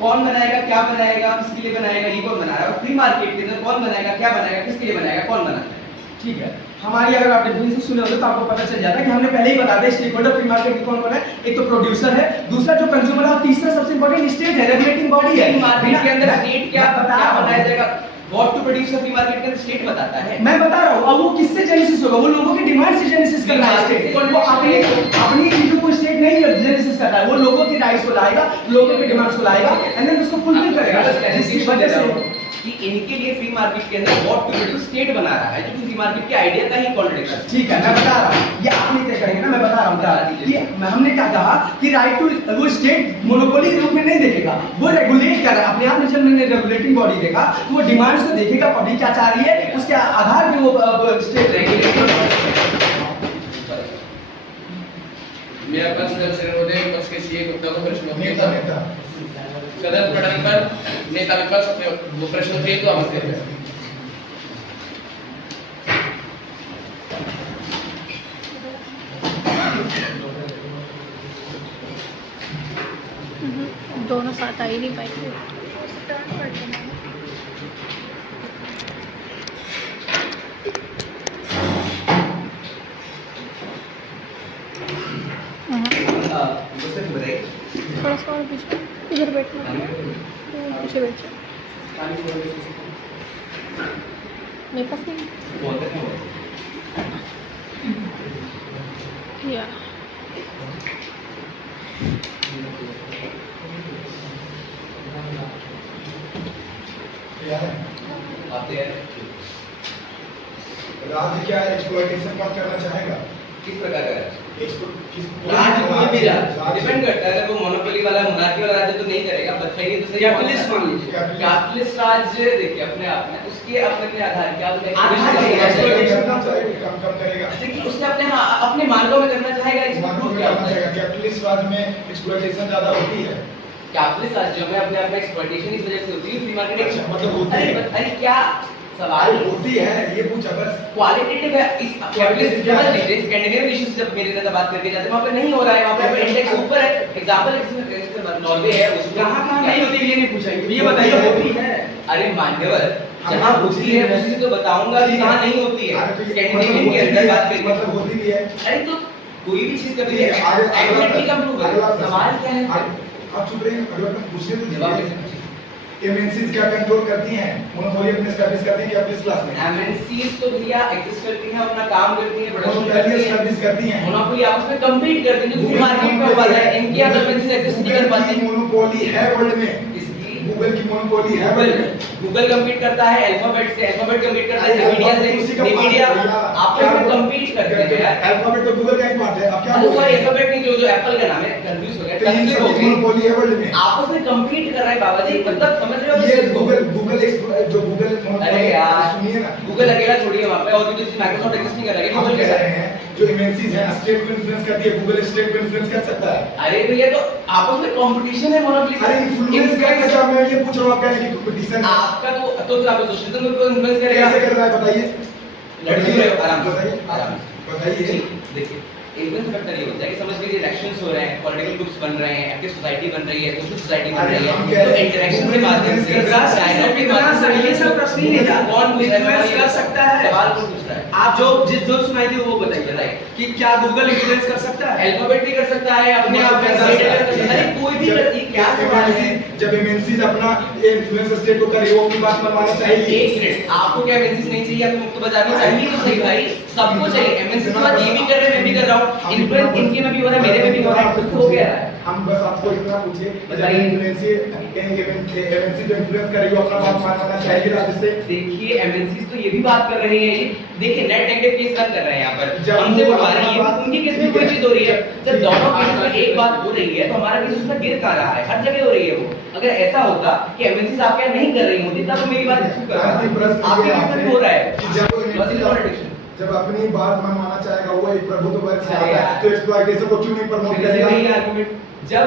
कौन बनाएगा, क्या बनाएगा, किसके लिए बनाएगा, ये कौन बना रहा है? और फ्री मार्केट के अंदर कौन बनाएगा, क्या बनाएगा, किसके लिए बनाएगा, कौन बनाता है? ठीक है, हमारी अगर आप डेफिनेशन सुने होते तो आपको पता चल जाता है कि हमने पहले ही बता दिया स्टेक होल्डर फ्री मार्केट की कौन कौन है। एक तो प्रोड्यूसर है, दूसरा जो कंज्यूमर है, और तीसरा सबसे इंपॉर्टेंट स्टेट है, रेगुलेटिंग बॉडी है। फ्री मार्केट के अंदर स्टेट क्या बता क्या रहा बनाया हूँ, जाएगा? What to produce free market के अंदर स्टेट बताता है। मैं बता रहा हूँ। अब वो किससे जेनेसिस होगा? वो लोगों की डिमांड से जेनेसिस कर रहा है स्टेट। वो अपनी चीजों को स्टेट नहीं जेनेसिस कर रहा है, वो लोगों की राइट्स को लाएगा, लोगों की डिमांड्स को लाएगा एंड देन उसको फुलफिल करेगा, जिसकी वजह से कि इनके लिए फ्री मार्केट के अंदर व्हाट टू प्रोड्यूस स्टेट बना रहा है, जो कि फ्री मार्केट के आइडिया का ही कॉन्ट्रडिक्शन। ठीक है, मैं बता रहा हूँ, ये आप नहीं तय करेंगे ना, मैं बता रहा हूँ क्या कि हमने क्या कहा कि राइट टू वो स्टेट मोनोपोली के रूप में नहीं देखेगा, वो रेगुलेट कर रहा है अपने आप में। जब मैंने रेगुलेटिंग बॉडी देखा तो वो डिमांड्स को देखेगा, पब्लिक क्या चाह रही है, उसके आधार पे वो स्टेट रेगुलेट। मेरा प्रश्न सर्वोदय पक्ष के सीए गुप्ता को प्रश्न नेता नेता सदन पटल पर नेता विपक्ष अपने वो प्रश्न थे तो हम करते हैं। दोनों साथ आ ही नहीं पाएंगे। उससे तो बताइए थोड़ा सा और पीछे इधर बैठना, पीछे बैठ जाओ। मेरे पास नहीं बोलते हैं या क्या है आते हैं राज्य क्या है एक्सप्लॉइटेशन कौन करना चाहेगा? किस प्रकार का है? राज्य राज्य कोई भी डिपेंड करता है। अगर वो मोनोपोली वाला मोनार्की वाला राज्य तो नहीं करेगा, बताइए तो सही। कैपिटलिस्ट मान लीजिए, कैपिटलिस्ट राज्य देखिए अपने आप में उसके अपने आधार क्या होता आधार है? कम करेगा देखिए उसने अपने मार्गों में करना चाहेगा, इसमें मार्केट proof में क्या करना होता है? चाहेगा। कैपिटलिस्ट राज्य में एक्सप्लॉइटेशन ज्यादा होती है। कैपिटलिस्ट राज्यों में अपने आप में एक्सप्लॉइटेशन इस वजह से होती है फ्री मार्केट। अच्छा, मतलब होती है। अरे क्या सवाल अरे होती है, ये पूछा बस। क्वालिटेटिव है इस कैपिटलिस्ट जो है लीजिए स्कैंडिनेवियन इश्यूज जब मेरे साथ बात करके जाते हैं वहां पे नहीं हो रहा है, वहां पे इंडेक्स ऊपर है। एग्जांपल नॉर्वे है, उसमें कहाँ नहीं होती ये नहीं पूछा, ये बताइए होती है। अरे मान्यवर जहां होती है उसी से तो बताऊंगा कि कहां नहीं होती है। स्कैंडिनेवियन के अंदर बात करें मतलब होती भी है। अरे तो कोई भी चीज कभी ठीक है, आगे एक्टिविटी का प्रूफ है। सवाल क्या है? आप चुप रहिए, अगला प्रश्न पूछने तो जवाब दीजिए। कैसे? एमएनसीज क्या कंट्रोल करती हैं? मोनोपोली अपने एस्टैब्लिश करती हैं कैपिटलिस्ट क्लास में। एमएनसीज तो भैया एग्जिस्ट करती हैं, अपना काम करती हैं, प्रोडक्शन मोनोपोली करती हैं, एस्टैब्लिश करती हैं। मोनोपोली आपस में compete करते हैं, जो फ्री मार्केट में हुआ है। इनकी एमएनसीज एग्जिस्ट नहीं कर पाती। मोनोपोली है वर्ल्ड में। इसकी गूगल की मोनोपोली है वर्ल्ड में। गूगल compete करता है अल्फाबेट से, अल्फाबेट compete करता है अरे न्वीडिया से, उसी का न्वीडिया पार्ट है भैया। आपस में compete करते हैं यार। अल्फाबेट तो गूगल का ही पार्ट है। अब क्या अरे बोल सॉरी रहे हैं? अल्फाबेट नहीं, जो एप्पल का नाम है, कंफ्यूज हो गया, तो ये conflict हो सब गई। मोनोपोली है वर्ल्ड में। आपस में compete कर रहा है बाबा जी, मतलब समझ रहे हो ये इसको? जो गूगल अरे मोनोपोली यार सुनिए ना। गूगल अकेला छोड़िए, वहां पे और भी तो माइक्रोसॉफ्ट एग्जिस्ट नहीं कर रहा है, हम गूगल कह कैसा रहे है? हैं जो एमएनसीज हैं स्टेट को इन्फ्लुएंस करती है, गूगल स्टेट को इन्फ्लुएंस कर सकता है। अरे भैया तो आपस में कंपटीशन है मोनोपोली। अरे इन्फ्लुएंस कैसे? मैं ये पूछ रहा हूँ, आप कह रहे हैं कि कंपटीशन है। आपका तो आप सोशलिज्म को इन्फ्लुएंस करेगा। कैसे कर रहा है बताइए? लड़की हो आराम से, बताइए आराम से। बताइए। देखिए इन्फ्लुएंस फैक्टर ये होता है कि समझ लीजिए इलेक्शंस हो रहे हैं, पॉलिटिकल ग्रुप्स बन रहे हैं, एक्टिव सोसाइटी बन रही है, सोशल सोसाइटी बन रही हम है, कह तो रहे हैं, इंटरेक्शन के माध्यम से डायलॉग के माध्यम से ये सब प्रश्न ही नहीं था। कौन पूछ रहा है? Influence कर सकता है। सवाल कौन पूछ रहा है? आप जो सुनाई दी वो बताइए कि क्या गूगल इन्फ्लुएंस कर सकता है? अल्फाबेट भी कर सकता है, अपने आप कर सकता है। अरे कोई भी नहीं करती, क्या सवाल है? जब एमएनसी अपना इन्फ्लुएंस स्टेट को करे, वो अपनी बात मनवाना चाहिए। एक मिनट, आपको क्या एमएनसी नहीं चाहिए? आपको मुक्त बाजार में चाहिए तो सही भाई, सबको चाहिए। एमएनसी के बाद ये भी कर रहे हैं, मैं भी कर रहा हूँ, इन्फ्लुएंस इनके में भी हो रहा है, मेरे में भी हो रहा है, तो हो गया है। हम बस आपको इतना पूछिए, जब बताइए। एमएनसी जो इन्फ्लुएंस करेगी वो अपना बात मानना चाहिए राज्य से। देखिए एमएनसी तो ये भी बात कर रहे हैं, ये देखिए नेट नेगेटिव केस रन कर रहे हैं यहाँ पर, जब हमसे वो बुलवा रही है, बात- उनके केस में कोई चीज हो रही है। जब दोनों केस में एक बात हो रही है तो हमारा केस उसमें गिर कहाँ रहा है? हर जगह हो रही है वो। अगर ऐसा होता कि एमएनसी आपके यहाँ नहीं कर रही होती तब तो मेरी बात रिसीव कर अंतिम प्रश्न रहा आपके ये केस में आपसे भी हो रहा है कि जब Logical contradiction। जब अपनी बात मनवाना चाहेगा वो एक प्रभुत्व वर्ग से अरे आता यार। है, तो एक्सप्लॉइटेशन को क्यों नहीं प्रमोट फिर से करेगा? वही आर्गुमेंट, जब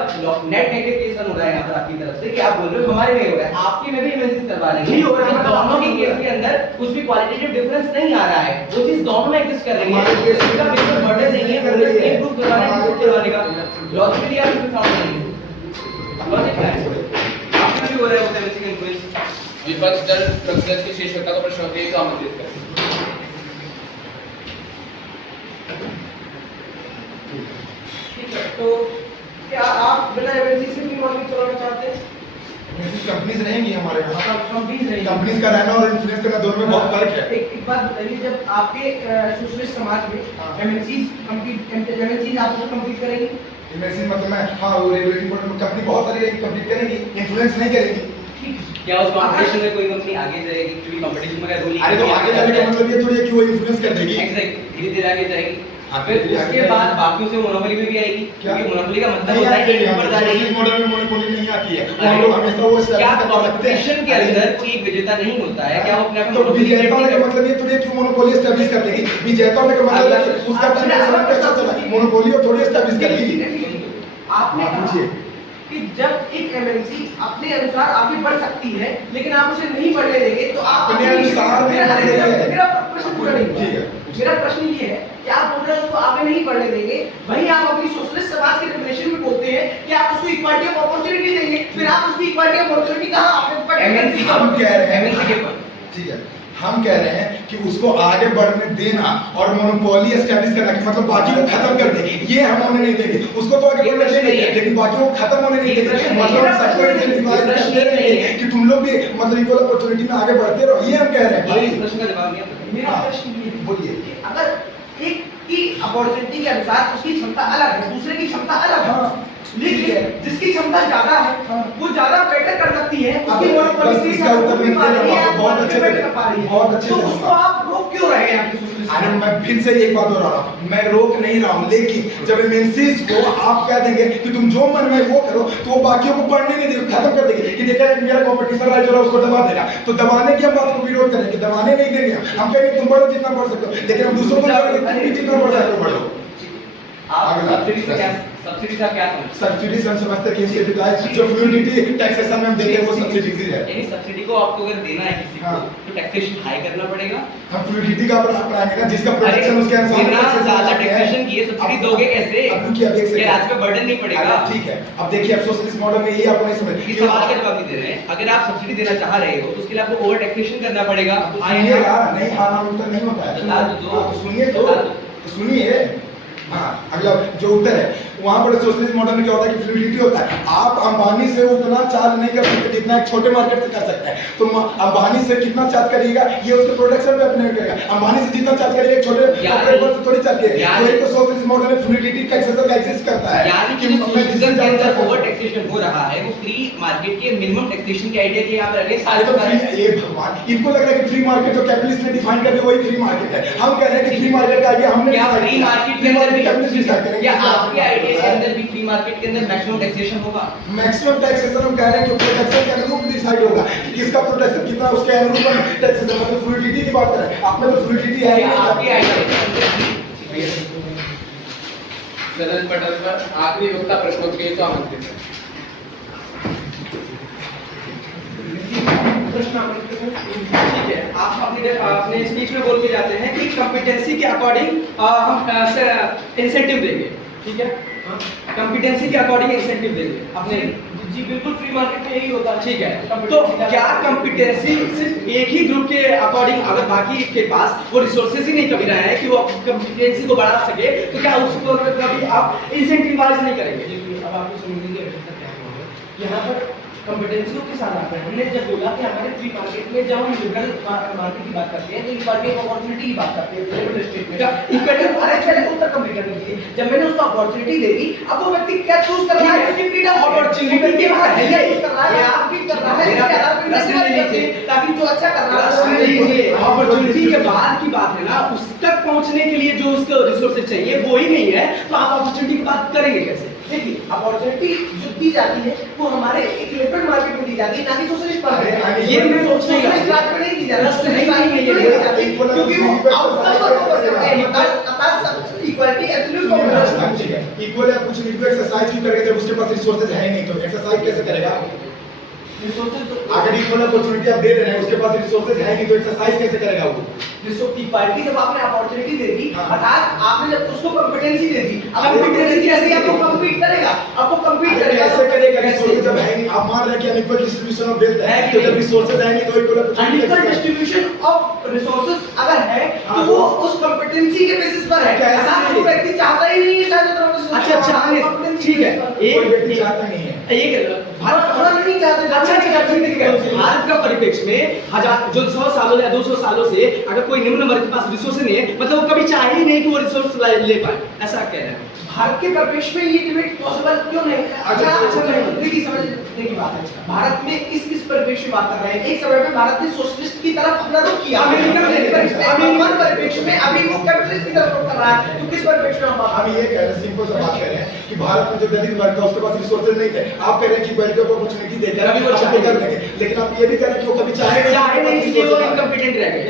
नेट नेगेटिव केस रन हो रहा है यहाँ पर आपकी तरफ से कि आप बोल रहे हो हमारे में हो रहा है, आपके में भी एमएनसी करवा रही है, नहीं हो रहा है, तो दोनों के केस के अंदर कुछ भी क्वालिटेटिव डिफरेंस नहीं आ रहा है, वो चीज दोनों में एग्जिस्ट कर रही है। हमारे केस में इसका बिल्कुल बर्डन नहीं है, बिल्कुल सेम प्रूफ करवाने का, प्रूफ करवाने का लॉजिकली आप इसमें साउंड नहीं है। लॉजिक क्या है? आपके में भी हो रहा है वो एमएनसी का इन्फ्लुएंस। विपक्ष दल प्रतिपक्ष की शेषवक्ता को प्रश्नोत्तरी को आमंत्रित करें। ठीक है, तो क्या आप बिना एमएनसी से भी मार्केट चलाना चाहते हैं? कंपनीज रहेंगी हमारे यहाँ, कंपनीज रहेंगी। कंपनीज का रहना और इन्फ्लुएंस करना दोनों में बहुत फर्क है। एक बात बताइए, जब आपके सोशलिस्ट समाज में एमएनसीज आपको कम्पीट करेंगी? एमएनसी मतलब मैं हाँ वो रेगुलेटिंग बॉडी में कंपनी बहुत सारी कंपनी करेंगी, इन्फ्लुएंस नहीं करेगी। क्या उस कंपटीशन में कोई कंपनी आगे जाएगी? क्योंकि कंपटीशन में अगर रूल अरे तो आगे जाने का मतलब ये थोड़ी है कि वो इन्फ्लुएंस कर देगी। एग्जैक्ट धीरे धीरे आगे जाएगी, हाँ, फिर धीरे उसके आगे बाद जाएगी। बाकियों से मोनोपोली में भी आएगी, क्या? क्योंकि मोनोपोली का मतलब नहीं होता है आती कि है, ऊपर जा रही है। मॉडल में मोनोपोली नहीं आती है, अरे, हम लोग हमेशा वो क्या establish करके रखते हैं। कंपटीशन के अंदर कोई विजेता नहीं होता है? क्या वो अपने आप तो विजेता होने का मतलब ये थोड़ी है कि मोनोपोली एस्टैब्लिश कर देगी। विजेता होने का मतलब है कि उसका आपने टीम अलग अच्छा चला, मोनोपोली और थोड़ी एस्टैब्लिश कर देगी। आपने आप कहा पूछिए। कि जब एक एमएनसी अपने अनुसार आगे बढ़ सकती है लेकिन आप उसे नहीं बढ़ने देंगे तो आप अपने अनुसार नहीं बढ़ने देंगे। मेरा प्रश्न पूरा नहीं हुआ। ठीक है। मेरा प्रश्न ये है कि आप बोल रहे हैं उसको आगे नहीं बढ़ने देंगे, वहीं आप अपनी सोशलिस्ट समाज के डेफिनेशन में बोलते हैं कि आप उसको इक्वालिटी ऑफ अपॉर्चुनिटी देंगे, फिर आप उसकी इक्वालिटी ऑफ अपॉर्चुनिटी कहां आपने एमएनसी का हम कह रहे हैं एमएनसी के ऊपर ठीक है, हम कह रहे हैं कि उसको आगे बढ़ने देना और मोनोपोली एस्टैब्लिश करना कि मतलब बाकी को खत्म कर दे, ये हम होने नहीं देंगे। उसको तो आगे ये बढ़ने प्रश्न देंगे नहीं है। लेकिन बाकी को खत्म होने नहीं ये देंगे। प्रश्न नहीं मतलब है। हम सबको इंसेंटिवाइज ये प्रश्न करते नहीं रहेंगे है। कि तुम लोग भी मतलब इक्वल अपॉर्चुनिटी में आगे बढ़ते रहो, ये हम कह रहे हैं भाई भाई। इस प्रश्न का जवाब नहीं है। मेरा हाँ। प्रश्न ये है बोलिए। कि अगर एक की अपॉर्चुनिटी के अनुसार उसकी क्षमता अलग है, दूसरे की क्षमता अलग है, हाँ, ठीक है। लेकिन जिसकी क्षमता ज्यादा है हाँ। वो ज्यादा बेटर कर सकती है, उसकी अब मोनोपोली बस से इसका उत्तर मैं पा रही है, देना बहुत अच्छे से- बेटर कर पा रही है। बहुत अच्छे तो से उसको दूंगा। आप रोक क्यों रहे हैं आपकी सोशलिस्ट अरे मैं फिर से एक बात दोहरा रहा हूं, मैं रोक नहीं रहा हूं, लेकिन जब एमएनसीज को आप कह देंगे कि तुम जो मन में वो करो तो वो बाकियों को बढ़ने नहीं देगी, खत्म कर देगी कि देखा एक मेरा कंपटीशन राइज हो रहा है उसको दबा देगा, तो दबाने की हम बात को विरोध करेंगे, दबाने नहीं देंगे। हम कहेंगे तुम बढ़ो जितना बढ़ सकते हो, लेकिन हम दूसरों को कहेंगे तुम भी जितना बढ़ सकते हो बढ़ो। आप अगला। सब्सिडी से क्या सब्सिडी से आप क्या समझते सब्सिडी हम समझते हैं कि इंसेंटिवाइज जो फ्लूइडिटी टैक्सेशन में हम देते हैं वो सब्सिडी है। यानी सब्सिडी को आपको अगर देना है किसी को हाँ। तो टैक्सेशन हाई करना पड़ेगा। हम फ्लूइडिटी का अपनाएंगे ना जिसका प्रोटेक्शन उसके अनुसार इतना taxation ज्यादा लगाते हैं। टैक्सेशन किए सब्सिडी दोगे कैसे? अब रुकिए, अब एक ये सेकंड। राज्य पे बर्डन नहीं पड़ेगा। अरे ठीक है, अब देखिए अब सोशलिस्ट मॉडल में यही आपको नहीं समझ इस सवाल का जवाब नहीं दे रहे हैं। अगर आप सब्सिडी देना चाह रहे हो तो उसके लिए आपको ओवर टैक्सेशन करना पड़ेगा। सुनिएगा, नहीं हाँ नाम उत्तर नहीं होता है। बता दो। हाँ, तो सुनिए तो बता दो। सुनिए। हाँ, अगला जो उत्तर है वहां पर सोशलिस्ट मॉडल में क्या होता है कि फ्लूइडिटी होता है। आप अंबानी से उतना चार्ज नहीं कर सकते जितना एक छोटे मार्केट से कर सकते हैं। तो अंबानी से कितना चार्ज करिएगा ये उसके प्रोडक्शन पे अपने करेगा। अंबानी से जितना चार्ज करिएगा एक छोटे ऑपरेटर से थोड़ी चार्ज करिएगा। यानी- वही तो सोशलिस्ट मॉडल में फ्लूइडिटी टैक्सेशन का एग्जिस्ट करता है यानी कि जो सोशलिज्म के अंदर ओवर टैक्सेशन हो रहा है वो फ्री मार्केट के मिनिमम टैक्सेशन के आइडिया के यहाँ पर अगेंस्ट अरे तो सारे फ्री, ये भगवान इनको लग रहा है कि फ्री मार्केट जो कैपिटलिस्ट ने डिफाइन कर दिया वही फ्री मार्केट है। हम कह रहे हैं कि फ्री मार्केट का आइडिया हमने क्या decide फ्री किया। मार्केट के अंदर भी कैपिटलिस्ट डिसाइड करेंगे क्या कि आपके आइडिया के अंदर भी फ्री मार्केट के अंदर मैक्सिमम टैक्सेशन होगा? मैक्सिमम टैक्सेशन हम कह रहे हैं कि प्रोटेक्शन के अनुरूप डिसाइड होगा कि किसका प्रोटेक्शन कितना उसके अनुरूप हम टैक्सेशन मतलब फ्लूइडिटी की बात करें। आप में तो फ्लूइडिटी है ही क्या नहीं। आपके आइडिया के अंदर सदन पटल पर आखिरी वक्ता प्रश्नोत्तरी को आमंत्रित करें। ठीक है, आप अपने स्पीच में बोल के जाते हैं कि कॉम्पिटेंसी के अकॉर्डिंग हम इंसेंटिव देंगे, ठीक है? कॉम्पिटेंसी के अकॉर्डिंग इंसेंटिव देंगे अपने। जी बिल्कुल, फ्री मार्केट में यही होता है। ठीक है, तो क्या कॉम्पिटेंसी सिर्फ एक ही ग्रुप के अकॉर्डिंग अगर बाकी के पास वो रिसोर्सेज ही नहीं कभी रहे हैं कि वो कॉम्पिटेंसी को बढ़ा सके तो क्या उसको कभी आप इंसेंटिवाइज नहीं करेंगे? अब आपको समझने की आवश्यकता क्या है? यहाँ पर कॉम्पिटेंसियों के साथ आते हैं। हमने जब बोला कि हमारे फ्री मार्केट में जब हम लिबरल मार्केट की बात करते हैं तो इक्वालिटी ऑफ अपॉर्चुनिटी की बात करते हैं। लिबरल स्टेट में इक्वालिटी अरे चले उत्तर कंप्लीट करने के लिए जब मैंने उसको अपॉर्चुनिटी दे दी, अब वो व्यक्ति क्या चूज कर रहा है, उसकी फ्रीडम अपॉर्चुनिटी के बाद है ये चूज कर रहा है, कम्पीट कर रहा है, इसके आधार पर डिसाइड करते हैं ताकि जो अच्छा कर रहा है अपॉर्चुनिटी के बाद की बात है ना, उस तक पहुंचने के लिए जो उसको रिसोर्सेज चाहिए वो ही नहीं है, तो आप अपॉर्चुनिटी की बात करेंगे कैसे? देखिए अपॉर्चुनिटी जो दी जाती है वो हमारे एक लिबरल मार्केट में दी जाती है, ना कि सोशलिस्ट मार्केट में। ये मैं सोच नहीं रहा। सोशलिस्ट मार्केट में नहीं दी जाती, नहीं, सोशलिस्ट मार्केट में नहीं, नहीं दी जाती, क्योंकि वो आउटकम पर फोकस करते हैं। मतलब इक्वालिटी एब्सोल्यूट कॉम्पिटेंस इक्वल है, कुछ नहीं तो एक्सरसाइज भी करेगा जब उसके पास रिसोर्सेज है ही नहीं, तो एक्सरसाइज कैसे करेगा? रिसोर्सेज तो अगर इक्वल अपॉर्चुनिटी आप दे रहे हैं, उसके पास रिसोर्सेज है नहीं, तो एक्सरसाइज कैसे करेगा वो? इक्वालिटी जब आपने अपॉर्चुनिटी दे दी, हाँ। अर्थात आपने जब उसको कॉम्पिटेंसी दे दी, अब अब कॉम्पिटेंसी कैसे आपको कम्पीट करेगा, आपको कम्पीट अरे करेगा कैसे करेगा? कैसे? रिसोर्सेज जब है नहीं, आप मान रहे हैं कि अनइक्वल डिस्ट्रीब्यूशन ऑफ वेल्थ है है, कि तो जब नहीं? रिसोर्सेज है नहीं तो इक्वल अपॉर्चुनिटी अनइक्वल कैसे? डिस्ट्रीब्यूशन ऑफ रिसोर्सेज अगर है हाँ, तो वो उस कॉम्पिटेंसी के बेसिस पर है। कैसे? अर्थात वो व्यक्ति चाहता ही नहीं है शायद ठीक है, कोई व्यक्ति चाहता नहीं है। भारत नहीं चाहते। भारत का परिप्रेक्ष्य में जो 100 सालों या 200 सालों से अगर कोई निम्न वर्ग के पास रिसोर्स नहीं है, मतलब वो कभी चाहे ही नहीं कि वो रिसोर्स ले पाए, ऐसा कह रहे हैं। भारत के परिप्रेक्ष्य में ये डिबेट पॉसिबल क्यों नहीं है? अच्छा, देखिए समझने की बात है। भारत में किस परिप्रेक्ष्य में बात कर रहे हैं? एक समय में भारत ने सोशलिस्ट की तरफ अपना रुख किया, वर्तमान परिप्रेक्ष्य में अभी वो कैपिटलिस्ट की तरफ रुख कर रहा है, तो किस परिप्रेक्ष्य में बात? हम ये कह रहे हैं, सिंपल सा बात कह रहे हैं कि भारत में जो दलित वर्ग था उसके पास रिसोर्सेज नहीं थे। आप कह रहे हैं कि इक्वालिटी ऑफ अपॉर्चुनिटी देकर अभी वो आप चाहे कर देंगे, लेकिन आप ये भी कह रहे हैं कि वो कभी चाहे नहीं, इसलिए वो इनकम्पिटेंट रह गए।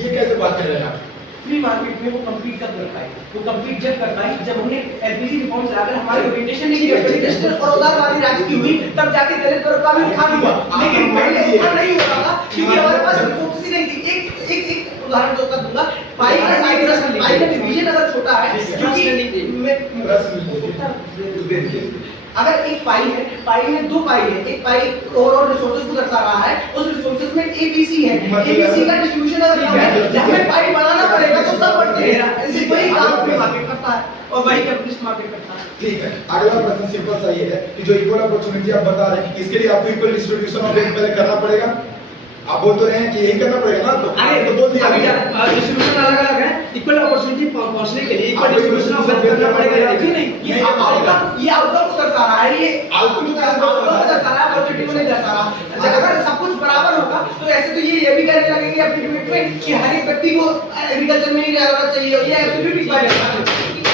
ये कैसे बात कर रहे हैं आप? फ्री मार्केट में वो कम्पीट कब कर पाए? वो कम्पीट जब कर पाए जब हमने एलपीजी रिफॉर्म्स लाकर हमारी ओरिएंटेशन नहीं कैपिटलिस्ट और उदारवादी राज्य की हुई, तब जाके दलित वर्ग का भी उत्थान हुआ। लेकिन पहले उत्थान नहीं हो रहा था क्योंकि हमारे पास रिसोर्सेज ही नहीं थी। एक उदाहरण जो कर दूंगा, पाई का डिवीजन अगर छोटा है, क्योंकि अगर एक पाई है, पाई में दो पाई है, एक पाई ओवरऑल रिसोर्सेज को दर्शा रहा है, उस रिसोर्सेज में एबीसी है, एबीसी का डिस्ट्रीब्यूशन अगर कम है, जब हमें पाई बढ़ाना पड़ेगा तो सब बढ़ते हैं। ऐसे वही काम फ्री मार्केट करता है और वही कैपिटलिस्ट मार्केट करता है। ठीक है, अगला प्रश्न सिंपल सा ये है कि जो इक्वल अपॉर्चुनिटी आप बता रहे हैं, इसके लिए आपको इक्वल डिस्ट्रीब्यूशन ऑफ वेल्थ पहले करना पड़ेगा। आप बोल तो रहे हैं कि यही करना पड़ेगा ना, तो अरे तो बोल दिया डिस्ट्रीब्यूशन अलग अलग है, इक्वल अपॉर्चुनिटी पहुंचने के लिए इक्वल डिस्ट्रीब्यूशन ऑफ वेल्थ करना पड़ेगा। नहीं, ये आउटकम को दर्शा रहा है, ये आउटकम को दर्शा रहा है, अपॉर्चुनिटी को नहीं दर्शा रहा। अगर सब कुछ बराबर होगा तो ऐसे तो ये भी कहने लगेंगे अपनी डिबेट में कि हर एक व्यक्ति को एग्रीकल्चर में ही रहना चाहिए, ये एब्सोल्यूट इक्वालिटी है।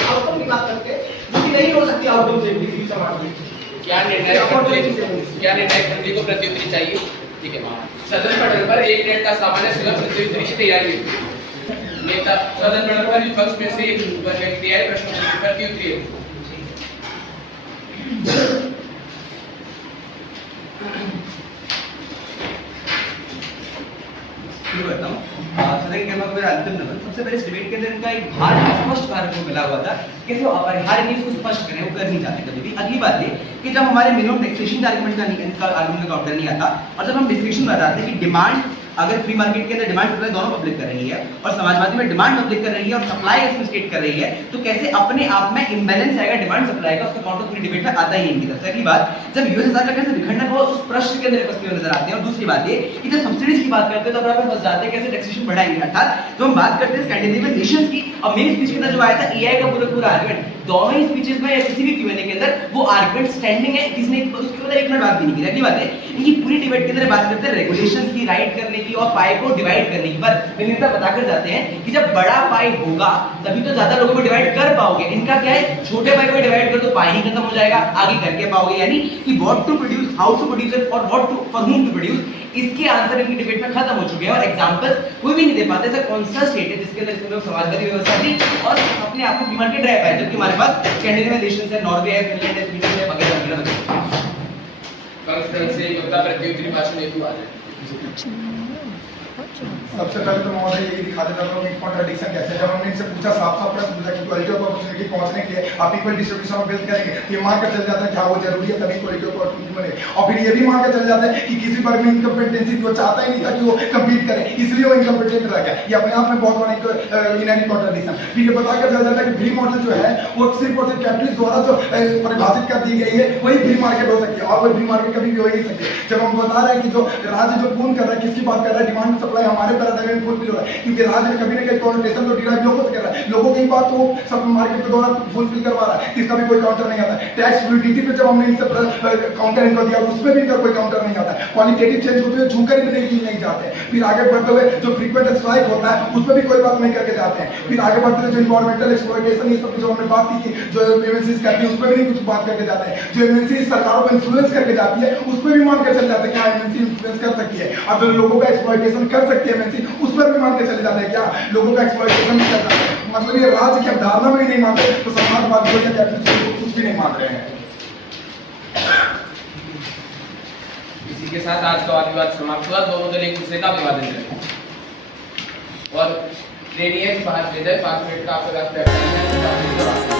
आउटकम की बात करते हैं जो कि नहीं हो सकती आउटकम से किसी भी समाज में। क्या निर्णय मंत्री को प्रत्युत्तरी चाहिए? ठीक है, सदन पटल पर 1 मिनट का सामान्य सुलभ प्रत्युत्तरी की तैयारी है। नेता सदन पटल पर विपक्ष में से एक व्यक्ति आए, प्रश्न प्रत्युत्तरी है। शुरू करता हूँ। सदन के मेरा अंतिम नंबर, सबसे पहले इस डिबेट के अंदर इनका एक भार स्पष्ट कार्य को मिला हुआ था, कैसे वो अपरिहार्य नहीं इसको स्पष्ट करें, वो कर नहीं चाहते कभी भी। अगली बात ये कि जब हमारे मिनिमम टैक्सेशन आर्गुमेंट का काउंटर नहीं आता, और जब हम डिस्कशन बताते हैं कि डिमांड अगर फ्री मार्केट के अंदर डिमांड सप्लाई दोनों पब्लिक कर रही है और समाजवादी में डिमांड पब्लिक कर रही है और सप्लाई इसमें स्टेट कर रही है, तो कैसे अपने आप में इंबैलेंस आएगा डिमांड सप्लाई का, उसका काउंटर पूरी डिबेट में आता ही नहीं इनकी तरफ से। अगली बात, जब यूएसएसआर का कैसे विखंडन हुआ उस प्रश्न के अंदर उपस्थित नजर आते हैं। और दूसरी बात ये कि जब सब्सिडीज की बात करते हैं तो अपने फंस जाते हैं कैसे टैक्सेशन बढ़ाएंगे। अर्थात तो हम बात करते हैं स्कैंडिनेवियन नेशंस की, और मेरी स्पीच के अंदर जो आया था एआई का पूरा आर्गुमेंट, दोनों ही स्पीचेस में या किसी भी क्यूएनए के अंदर वो आर्गुमेंट स्टैंडिंग है, किसने उसके ऊपर एक मिनट बात भी नहीं की। अगली बात है ये पूरी डिबेट के अंदर बात करते हैं रेगुलेशंस की, राइट करने की और पाई को डिवाइड करने की, पर विनीता बताकर जाते हैं कि जब बड़ा पाई होगा तभी तो ज्यादा लोगों को डिवाइड कर पाओगे। इनका क्या है, छोटे पाई को डिवाइड कर दो, पाई ही खत्म हो जाएगा, आगे करके पाओगे। यानी कि what to produce, how to produce और what to for whom to produce, इसके आंसर इनकी डिबेट में खत्म हो चुके हैं। और एग्जांपल्स कोई भी नहीं दे पाते। ऐसा कौन सा स्टेट है जिसके अंदर इसमें लोग समाजवादी व्यवस्था थी और अपने आप को फ्री मार्केट रह पाए, जबकि हमारे पास स्कैंडिनेवियन नेशंस है, नॉर्वे है, फिनलैंड है, स्वीडन है, वगैरह। कांग्रेस से योद्धा प्रत्युत्तरी भाषण हेतु आ जाए। अच्छा सबसे पहले तो महोदय यही दिखा देता हूँ कि कॉन्ट्रडिक्शन कैसे है। जब हमने इनसे पूछा साफ साफ प्रश्न पूछा कि इक्वालिटी ऑफ अपॉर्चुनिटी पहुंचने के लिए आप इक्वल डिस्ट्रीब्यूशन ऑफ वेल्थ करेंगे, ये मान कर चल जाता है कि हाँ वो जरूरी है तभी इक्वालिटी ऑफ अपॉर्चुनिटी बने। और फिर ये भी मान कर चल जाता है कि किसी वर्ग में इनकम्पिटेंसी वो चाहता ही नहीं था कि वो कम्पीट करे, इसलिए वो इनकम्पिटेंट रह गया। ये अपने आप में बहुत बड़ा इनहेरेंट कॉन्ट्रडिक्शन। फिर ये बता कर चल जाता है कि फ्री मॉडल जो है वो सिर्फ और सिर्फ कैपिटलिस्ट द्वारा जो परिभाषित कर दी गई है वही फ्री मार्केट हो सकती है, और वही फ्री मार्केट कभी भी हो ही नहीं सकती। जब हम बता रहे हैं कि जो राज्य जो पूर्ण कर रहा है, किसकी बात कर रहा है, डिमांड सप्लाई हमारे पैराडाइम में फुलफिल हो रहा है, क्योंकि राज्य ने कभी ना कहीं कॉन्ट्रडिक्शन तो डिराइव लोगों से कर रहा है, लोगों की बात तो सब मार्केट के द्वारा फुलफिल करवा रहा है, इसका भी कोई काउंटर नहीं आता। टैक्स फ्लूइडिटी पे जब हमने इनसे काउंटर इनको दिया, उसमें भी इनका कोई काउंटर नहीं आता। क्वालिटेटिव चेंज होते हुए छूकर ही नहीं जाते। फिर आगे बढ़ते हुए जो फ्रीक्वेंट स्ट्राइक होता है उसमें भी कोई बात नहीं करके जाते हैं। फिर आगे बढ़ते हुए जो इन्वायरमेंटल एक्सप्लॉयटेशन, ये सब जो हमने बात की थी, जो एमएनसीज करती है उसमें भी नहीं कुछ बात करके जाते हैं। जो एमएनसी सरकारों को इन्फ्लुएंस करके जाती है उसमें भी मान के चले जाते हैं क्या एमएनसी इन्फ्लुएंस कर सकती है। अब जो लोगों का एक्सप्लॉयटेशन कर सकती है एमएनसी, उस पर भी मान के चले जाते हैं क्या लोगों का एक्सप्लॉयटेशन भी करता है। मतलब ये राज्य की अवधारणा में ही नहीं मानते तो समाजवादी या कैपिटलिस्ट कुछ भी नहीं मान रहे हैं। इसी के साथ आज का वाद विवाद समाप्त हुआ। दोनों दल एक दूसरे का अभिवादन करें और रेडियस 5 मिनट का आपके पास